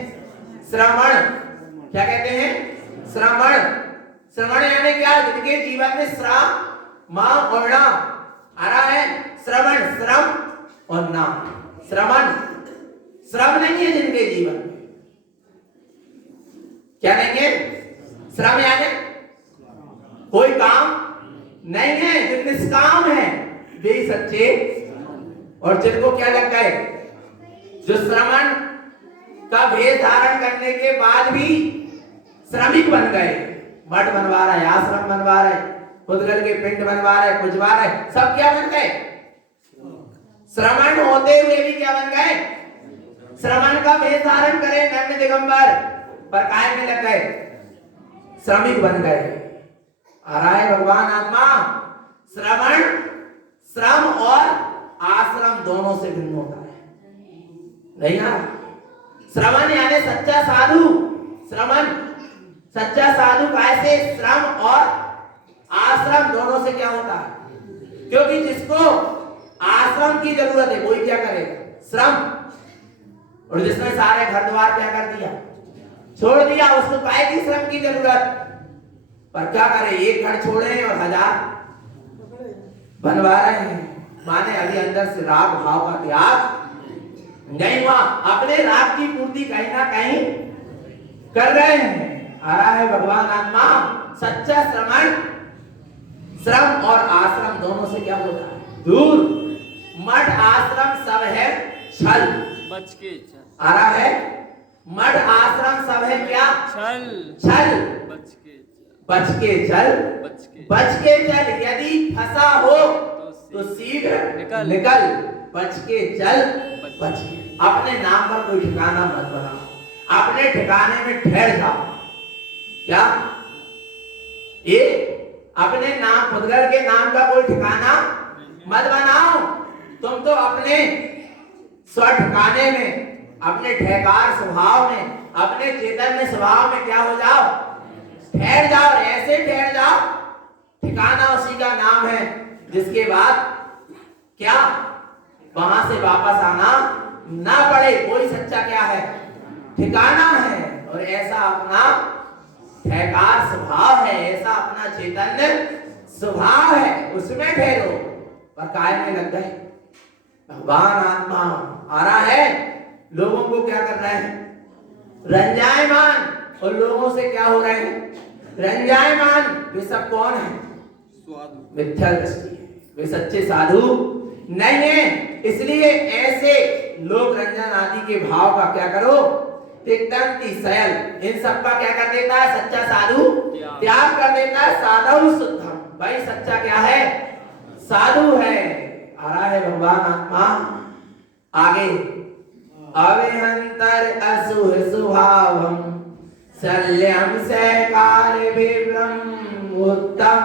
श्रवण। क्या कहते हैं? श्रवण। श्रवण यानी क्या? जिनके जीवन में श्रम और नाम आ रहा है। श्रवण, श्रम और नाम। श्रवण, श्रम नहीं है जिनके जीवन में। क्या नहीं है? श्रम यानी कोई काम नहीं है, जो निष्काम है वे सच्चे। और जिनको क्या लग गए? जो श्रवण का भेद धारण करने के बाद भी श्रमिक बन गए, मठ बनवा रहे, आश्रम बनवा रहे, पुद्गल के पिंड बनवा रहे, पुजवा रहे, सब क्या बन गए? श्रवण होते हुए भी क्या बन गए? श्रवण का भेद धारण करे नग्न दिगंबर, पर काय में लग गए? श्रमिक बन गए। आ रहा है भगवान आत्मा। श्रवण, श्रम और आश्रम दोनों से भिन्न होता है। नहीं आ रहा? श्रवण यानी सच्चा साधु। श्रवण, सच्चा साधु कैसे? श्रम और आश्रम दोनों से क्या होता है? क्योंकि जिसको आश्रम की जरूरत है वही क्या करेगा? श्रम। और जिसने सारे घर द्वार क्या कर दिया? छोड़ दिया, उसको काय की श्रम की जरूरत? पर क्या करे? एक घर छोड़े और 1000 बनवा रहे हैं। माने अभी अंदर से राग भाव का त्याग नहीं हुआ, अपने राग की पूर्ति कहीं ना कहीं कर रहे हैं। आ रहा है भगवान आत्मा। सच्चा श्रवण, श्रम और आश्रम दोनों से क्या होता है? दूर। मठ आश्रम सब है छल, बच के चल। आ रहा है मठ आश्रम सब है क्या? छल, छल। बच के चल, बच के चल, बच के चल। यदि फंसा हो तो शीघ्र निकल। बच के चल, बच के। अपने नाम पर कोई ठिकाना मत बनाओ, अपने ठिकाने में ठहर जाओ। क्या? ये अपने नाम, पुद्गल के नाम का कोई ठिकाना मत बनाओ। तुम तो अपने स्व ठिकाने में, अपने ठेकार स्वभाव में, अपने चैतन्य स्वभाव में क्या हो जाओ? ठहर जाओ। ऐसे ठहर जाओ, ठिकाना उसी का नाम है जिसके बाद क्या वहां से वापस आना ना पड़े। कोई सच्चा क्या है? ठिकाना है। और ऐसा अपना ठेकार स्वभाव है, ऐसा अपना चैतन्य स्वभाव है, उसमें ठहरो। पर काय में लग गए? भगवान आत्मा आ रहा है, लोगों को क्या कर रहे हैं? रंजायमान। और लोगों से क्या हो रहे हैं? रंजायमान, वे सब कौन है? स्वादु। मिथ्या दृष्टि है, वे सच्चे साधु नहीं है। इसलिए ऐसे लोक रंजन आदि के भाव का क्या करो? तिक्तंती सयल, इन सब का क्या कर देता है सच्चा साधु? त्याग कर देता है। साधु शुद्धम, भाई सच्चा क्या है? साधु है। आ रहा है भगवान आत्मा आगे। अविहंतर असुह स्वभावम शल्यम सैकाल विभ्रम उत्तम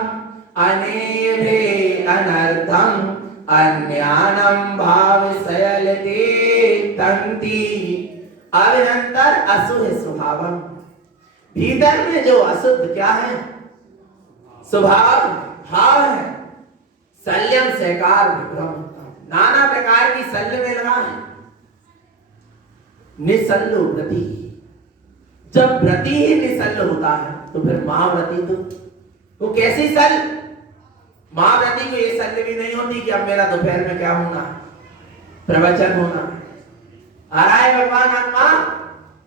अनेभे अनर्थम अन्यानम भाव सयलते तंती। अविहंतर असुह स्वभावम, भीतर में जो अशुद्ध क्या है? स्वभाव भाव है। शल्यम सैकार विभ्रम, नाना प्रकार की शल्य में लगा है। निसल्लो व्रति, जब व्रति ही निसल्ल होता है तो फिर महाव्रति तो कैसी सल? महाव्रति को ये सल्य भी नहीं होती कि अब मेरा दोपहर में क्या होना है? प्रवचन होना है। आ रहा है भगवान आत्मा,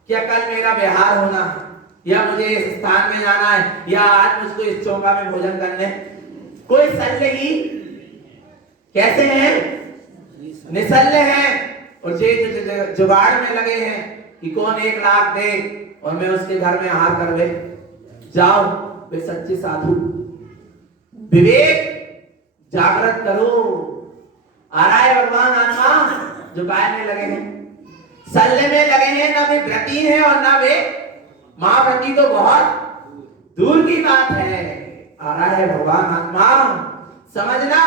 क्या कल मेरा विहार होना है, या मुझे इस स्थान में जाना है, या आज मुझको इस चौका में भोजन करने। कोई सल्य ही कैसे हैं? निसल्य हैं। और जे जुगाड़ में लगे हैं कि कौन 1 लाख दे और मैं उसके घर में आहार करवे। जाओ, वे सच्चे साधु। विवेक जागृत करो। आ रहा है भगवान आत्मा, जो काय में लगे हैं, सल्य में लगे हैं, ना वे व्रती हैं और ना वे महाव्रती, तो बहुत दूर की बात है। आ रहा है भगवान आत्मा, समझना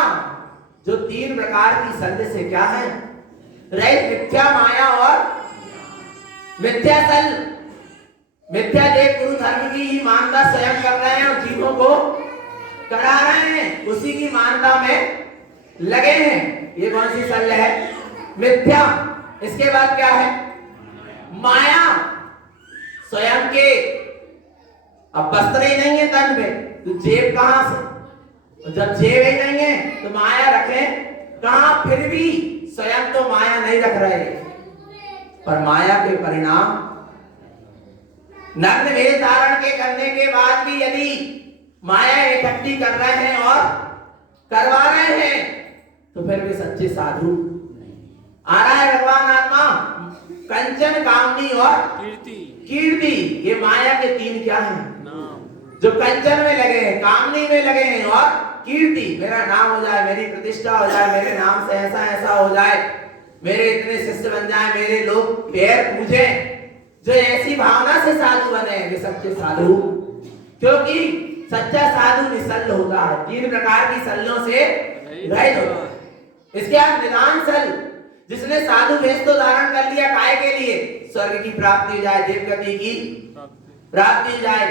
जो 3 प्रकार की सल्य से क्या है रहित, मिथ्या माया और मिथ्या सल। मिथ्या देव गुरु धर्म की ही मानता स्वयं कर रहे हैं और जीवों को करा रहे हैं, उसी की मानता में लगे हैं। ये कौन सी सल्य है? मिथ्या। इसके बाद क्या है? माया। स्वयं के अब वस्त्र ही नहीं है तन पे, तो जेब कहां से? जब जेब ही नहीं है तो माया रखे कहां? फिर भी स्वयं तो माया नहीं रख रहे, पर माया के परिणाम नग्न वेश धारण के करने के बाद भी यदि माया इकट्ठी कर रहे हैं और करवा रहे हैं, तो फिर वे सच्चे साधु। आ रहा है भगवान आत्मा, कंचन कामनी और कीर्ति, ये माया के 3 क्या हैं? जो कंचन में लगे हैं, कामनी में लगे हैं और कीर्ति, मेरा नाम हो जाए, मेरी प्रतिष्ठा हो जाए, मेरे नाम से ऐसा ऐसा हो जाए, मेरे इतने शिष्य बन जाए, मेरे लोग पैर पूजे, जो ऐसी भावना से साधु बने वे सच्चे साधु। क्योंकि सच्चा साधु निसल्ल होता है, 3 प्रकार की सल्लों से रहित होता है। इसके बाद निदान सल, जिसने साधु वेश तो धारण कर लिया, काय के लिए? स्वर्ग की प्राप्ति हो जाए, देवगति की प्राप्ति हो जाए,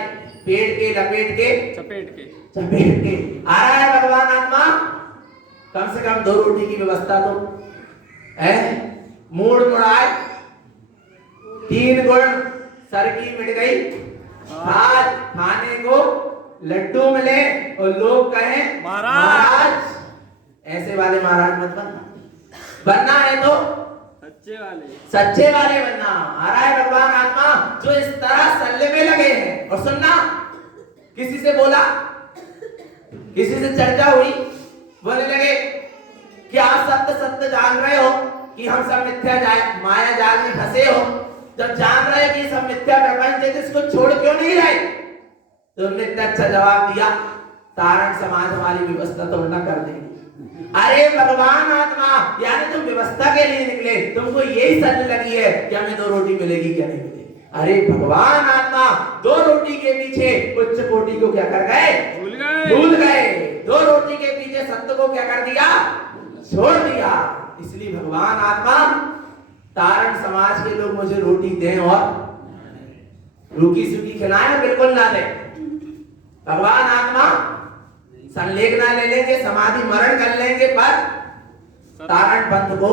पेड़ के लपेट के चपेट के। आ रहा है भगवान आत्मा, कम से कम 2 रोटी की व्यवस्था तो है। मूड मुड़ाए, 3 गुण सर की मिट गई, आज खाने को लड्डू मिले और लोग कहें महाराज। ऐसे वाले महाराज मत बनना है तो सच्चे वाले बनना। आ रहा है भगवान आत्मा, जो इस तरह सल्ले में लगे हैं। और सुनना, किसी से बोला, किसी से चर्चा हुई, बोलने लगे कि आप सत्य जान रहे हो कि हम सब मिथ्या माया जाल में फंसे हो। जब जान रहे कि सब मिथ्या प्रपंच है तो इसको छोड़ क्यों नहीं रहे? तो उन्होंने इतना अच्छा जवाब दिया, तारण समाज हमारी व्यवस्था तो न कर देगी। अरे भगवान आत्मा, यानी तुम व्यवस्था के लिए निकले, तुमको यही सल्ल लगी है कि हमें 2 रोटी मिलेगी क्या नहीं मिलेगी? अरे भगवान आत्मा, 2 रोटी के पीछे उच्च कोटि को क्या कर गए? भूल गए। 2 रोटी के पीछे सत्य को क्या कर दिया? छोड़ दिया। इसलिए भगवान आत्मा, तारण समाज के लोग मुझे रोटी दें और रूखी सूखी खिलाएं, बिल्कुल ना दें। भगवान आत्मा संलेख ना ले लेंगे, समाधि मरण कर लेंगे, पर तारण पंथ को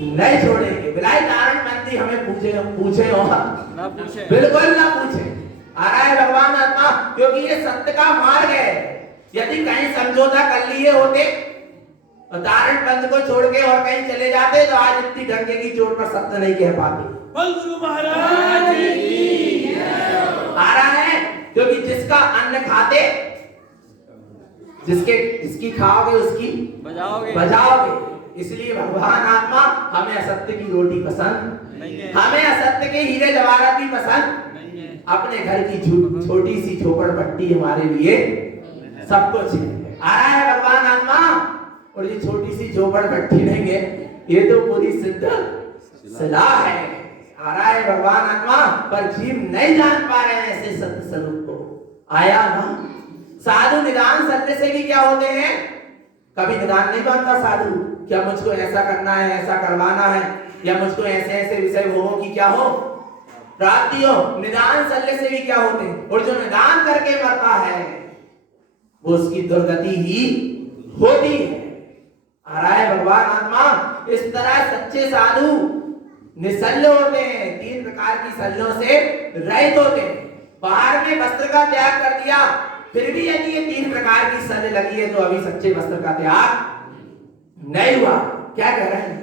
नहीं छोड़ेंगे। बिलाई तारण पंथी हमें पूछे और बिल्कुल ना पूछे। आ रहा है भगवान आत्मा, क्योंकि ये सत्य का मार्ग है। यदि कहीं समझौता कर लिए होते और तारण पंथ को छोड़ के और कहीं चले जाते, तो आज इतनी डंके की चोट पर सत्य नहीं कह पाते। गुरु महाराज आ रहा है, क्योंकि जिसका अन्न खाते, जिसकी खाओगे उसकी बजाओगे बजाओगे। इसलिए भगवान आत्मा हमें असत्य की रोटी पसंद नहीं है, हमें असत्य के हीरे जवाहरात भी पसंद नहीं है। अपने घर की छोटी सी झोपड़पट्टी हमारे लिए सब कुछ है। आ रहा है भगवान आत्मा, और ये छोटी सी झोपड़पट्टी नहीं है, ये तो पूरी सिद्ध सलाह है। आ रहा है भगवान आत्मा, पर जीव नहीं जान पा रहे हैं ऐसे सत्य स्वरूप को। आया ना, साधु निदान सत्य से भी क्या होते हैं, कभी निदान नहीं मानता साधु, क्या मुझको ऐसा करना है, ऐसा करवाना है, या मुझको ऐसे ऐसे विषय भोगों की क्या हो प्राप्ति हो। निदान सल्ले से भी क्या होते हैं, और जो निदान करके मरता है वो उसकी दुर्गति ही होती है। आ रहा है भगवान आत्मा, इस तरह सच्चे साधु निसल्ल होते हैं, 3 प्रकार की सल्लों से रहित होते हैं। बाहर में वस्त्र का त्याग कर दिया, फिर भी यदि ये 3 प्रकार की सल्ल लगी है तो अभी सच्चे वस्त्र का त्याग नहीं हुआ। क्या कह रहे हैं,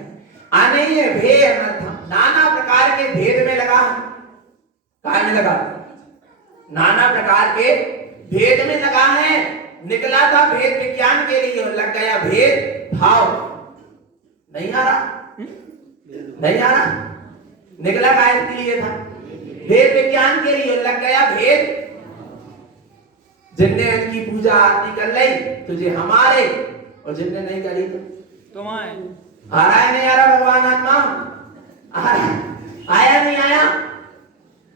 अनेय भेद अनर्थम, नाना प्रकार के भेद में लगा, काय में लगा, नाना प्रकार के भेद में लगा है। निकला था भेद विज्ञान के लिए और लग गया भेद भाव। नहीं आ रहा, नहीं आ रहा, निकला काय के लिए था, भेद विज्ञान के लिए, लग गया भेद। जिनने उनकी पूजा आरती कर ली तुझे हमारे, और जिनने नहीं करी तो तुम्हारे। आ रहा है नहीं आ रहा भगवान आत्मा, आया नहीं आया,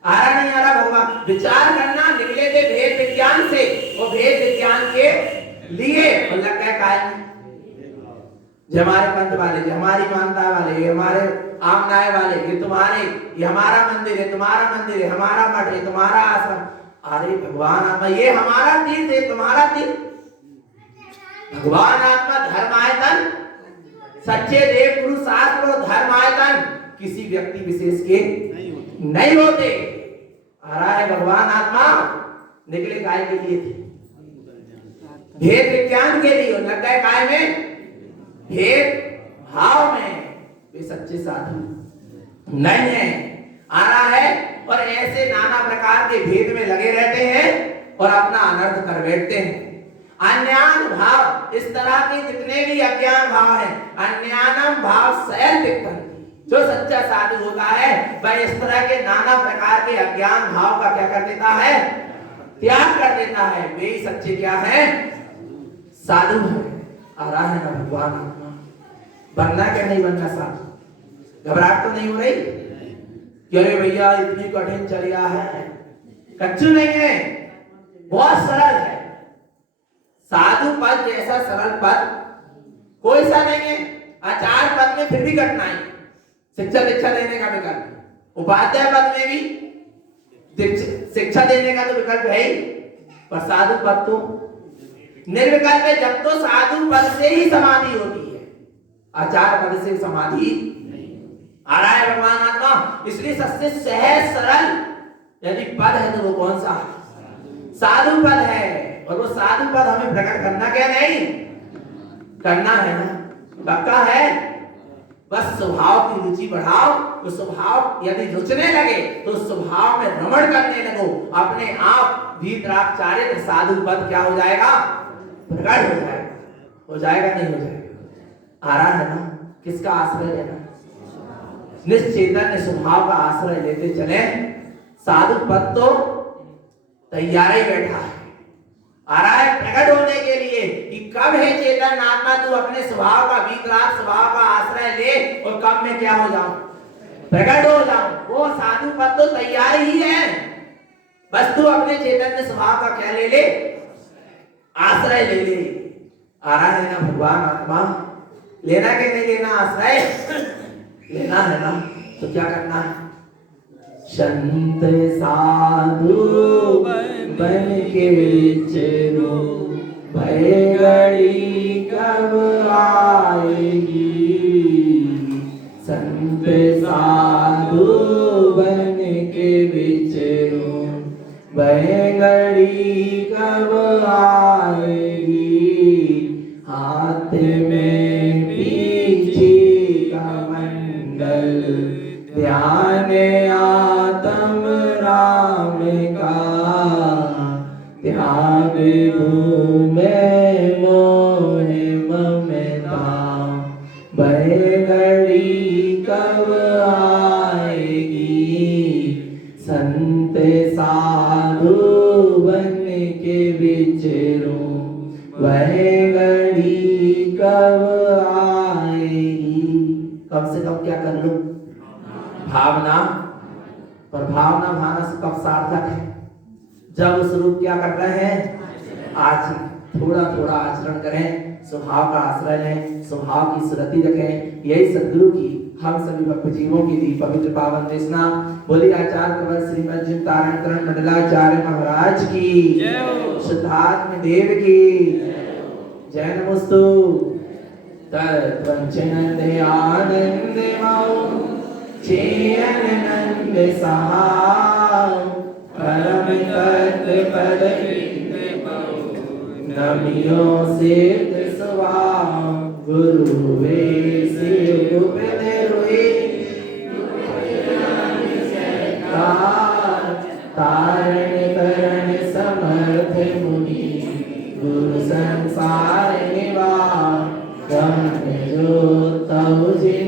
आ रहा नहीं आ रहा भगवान। विचार करना, निकले थे भेद विज्ञान से, वो भेद विज्ञान के लिए, और लग गए काय में, जो हमारे पंथ वाले, जो हमारी मानता वाले, ये हमारे आमनाय वाले, ये तुम्हारे, ये हमारा मंदिर है, तुम्हारा मंदिर है, हमारा मठ है, तुम्हारा आश्रम। अरे भगवान आत्मा, ये हमारा तीर्थ है, तुम्हारा तीर्थ। भगवान आत्मा धर्मायतन, सच्चे देव गुरु शास्त्र और धर्मायतन किसी व्यक्ति विशेष के नहीं होते। आ रहा है भगवान आत्मा, निकले काय के लिए थे, भेद विज्ञान के लिए, और लग गए काय में, भेद भाव में। वे सच्चे साधु नहीं है। आ रहा है, और ऐसे नाना प्रकार के भेद में लगे रहते हैं और अपना अनर्थ कर बैठते हैं। अज्ञान भाव, इस तरह के जितने भी अज्ञान भाव हैं, अज्ञानम भाव सयल दिक्कत। जो सच्चा साधु होता है वह इस तरह के नाना प्रकार के अज्ञान भाव का क्या कर देता है, त्याग कर देता है। वे ही सच्चे क्या है, साधु है। आ रहा है ना भगवान आत्मा, बनना क्या नहीं बनना साधु। घबराहट तो नहीं हो रही कि अरे भैया इतनी कठिन चर्या है, कच्चू नहीं है, बहुत सरल है। साधु पद जैसा सरल पद कोई सा नहीं है। आचार्य पद में फिर भी कठिनाई, शिक्षा दीक्षा देने का विकल्प, उपाध्याय पद में भी शिक्षा देने का तो विकल्प है ही, पर साधु पद तो निर्विकल्प है। जब तो साधु पद से ही समाधि होती है, आचार्य पद से समाधि। आ रहा है भगवान आत्मा, इसलिए सबसे सहज सरल यदि पद है तो वो कौन सा, साधु पद है। और वो साधु पद हमें प्रकट करना क्या नहीं करना है ना, पक्का है। बस स्वभाव की रुचि बढ़ाओ, वो स्वभाव यदि रुचने लगे तो स्वभाव में रमण करने लगो, अपने आप भीतराचार्य साधु पद क्या हो जाएगा, प्रकट हो जाएगा। हो जाएगा नहीं हो जाएगा। आ रहा है ना, किसका आश्रय लेना, निश्चेतन स्वभाव का आश्रय लेते चले। साधु पद तो तैयार ही बैठा है। आ रहा है प्रकट होने के लिए कि कब है चेतन आत्मा तू अपने स्वभाव का, वितराग स्वभाव का आश्रय ले, और कब मैं क्या हो जाऊं, प्रकट हो जाऊं। वो साधु पद तो तैयार ही है, बस तू अपने चैतन्य स्वभाव का क्या ले ले, आश्रय ले ले। आ रहा है ना भगवान आत्मा, लेना के नहीं लेना, आश्रय लेना है ना, तो क्या करना है, संत साधु बन के चलो, भय घड़ी कब आएगी। संत साधु बन के बिचरो, भय घड़ी कब आएगी। हाथ में पीछे का मंडल, ध्यान आत्म राम का, ध्यान के विचरूं वह घड़ी कब आएगी। कम से कम क्या कर लूं? भावना। पर भावना भावना से कब सार्थक है? जब उस रूप क्या करता है? आज थोड़ा थोड़ा आचरण करें, स्वभाव का आश्रय लें, स्वभाव की सुरति रखें। यही सद्गुरु की हम सभी भक्त जीवों की दी पवित्र पावन देशना। बोली आचार्य कवर श्रीमद जिन तारण मंडलाचार्य महाराज की, शुद्धात्म देव की जय नमोस्तु। तत्वंचनंदे आनंद मौ चेयन नंद सहाय परम तत्व पद नमियो सिद्ध स्वभाव गुरु वे शिव उपदेरुई तारण तरण समर्थ मुनि गुरु संसार निवास गम जो तव जे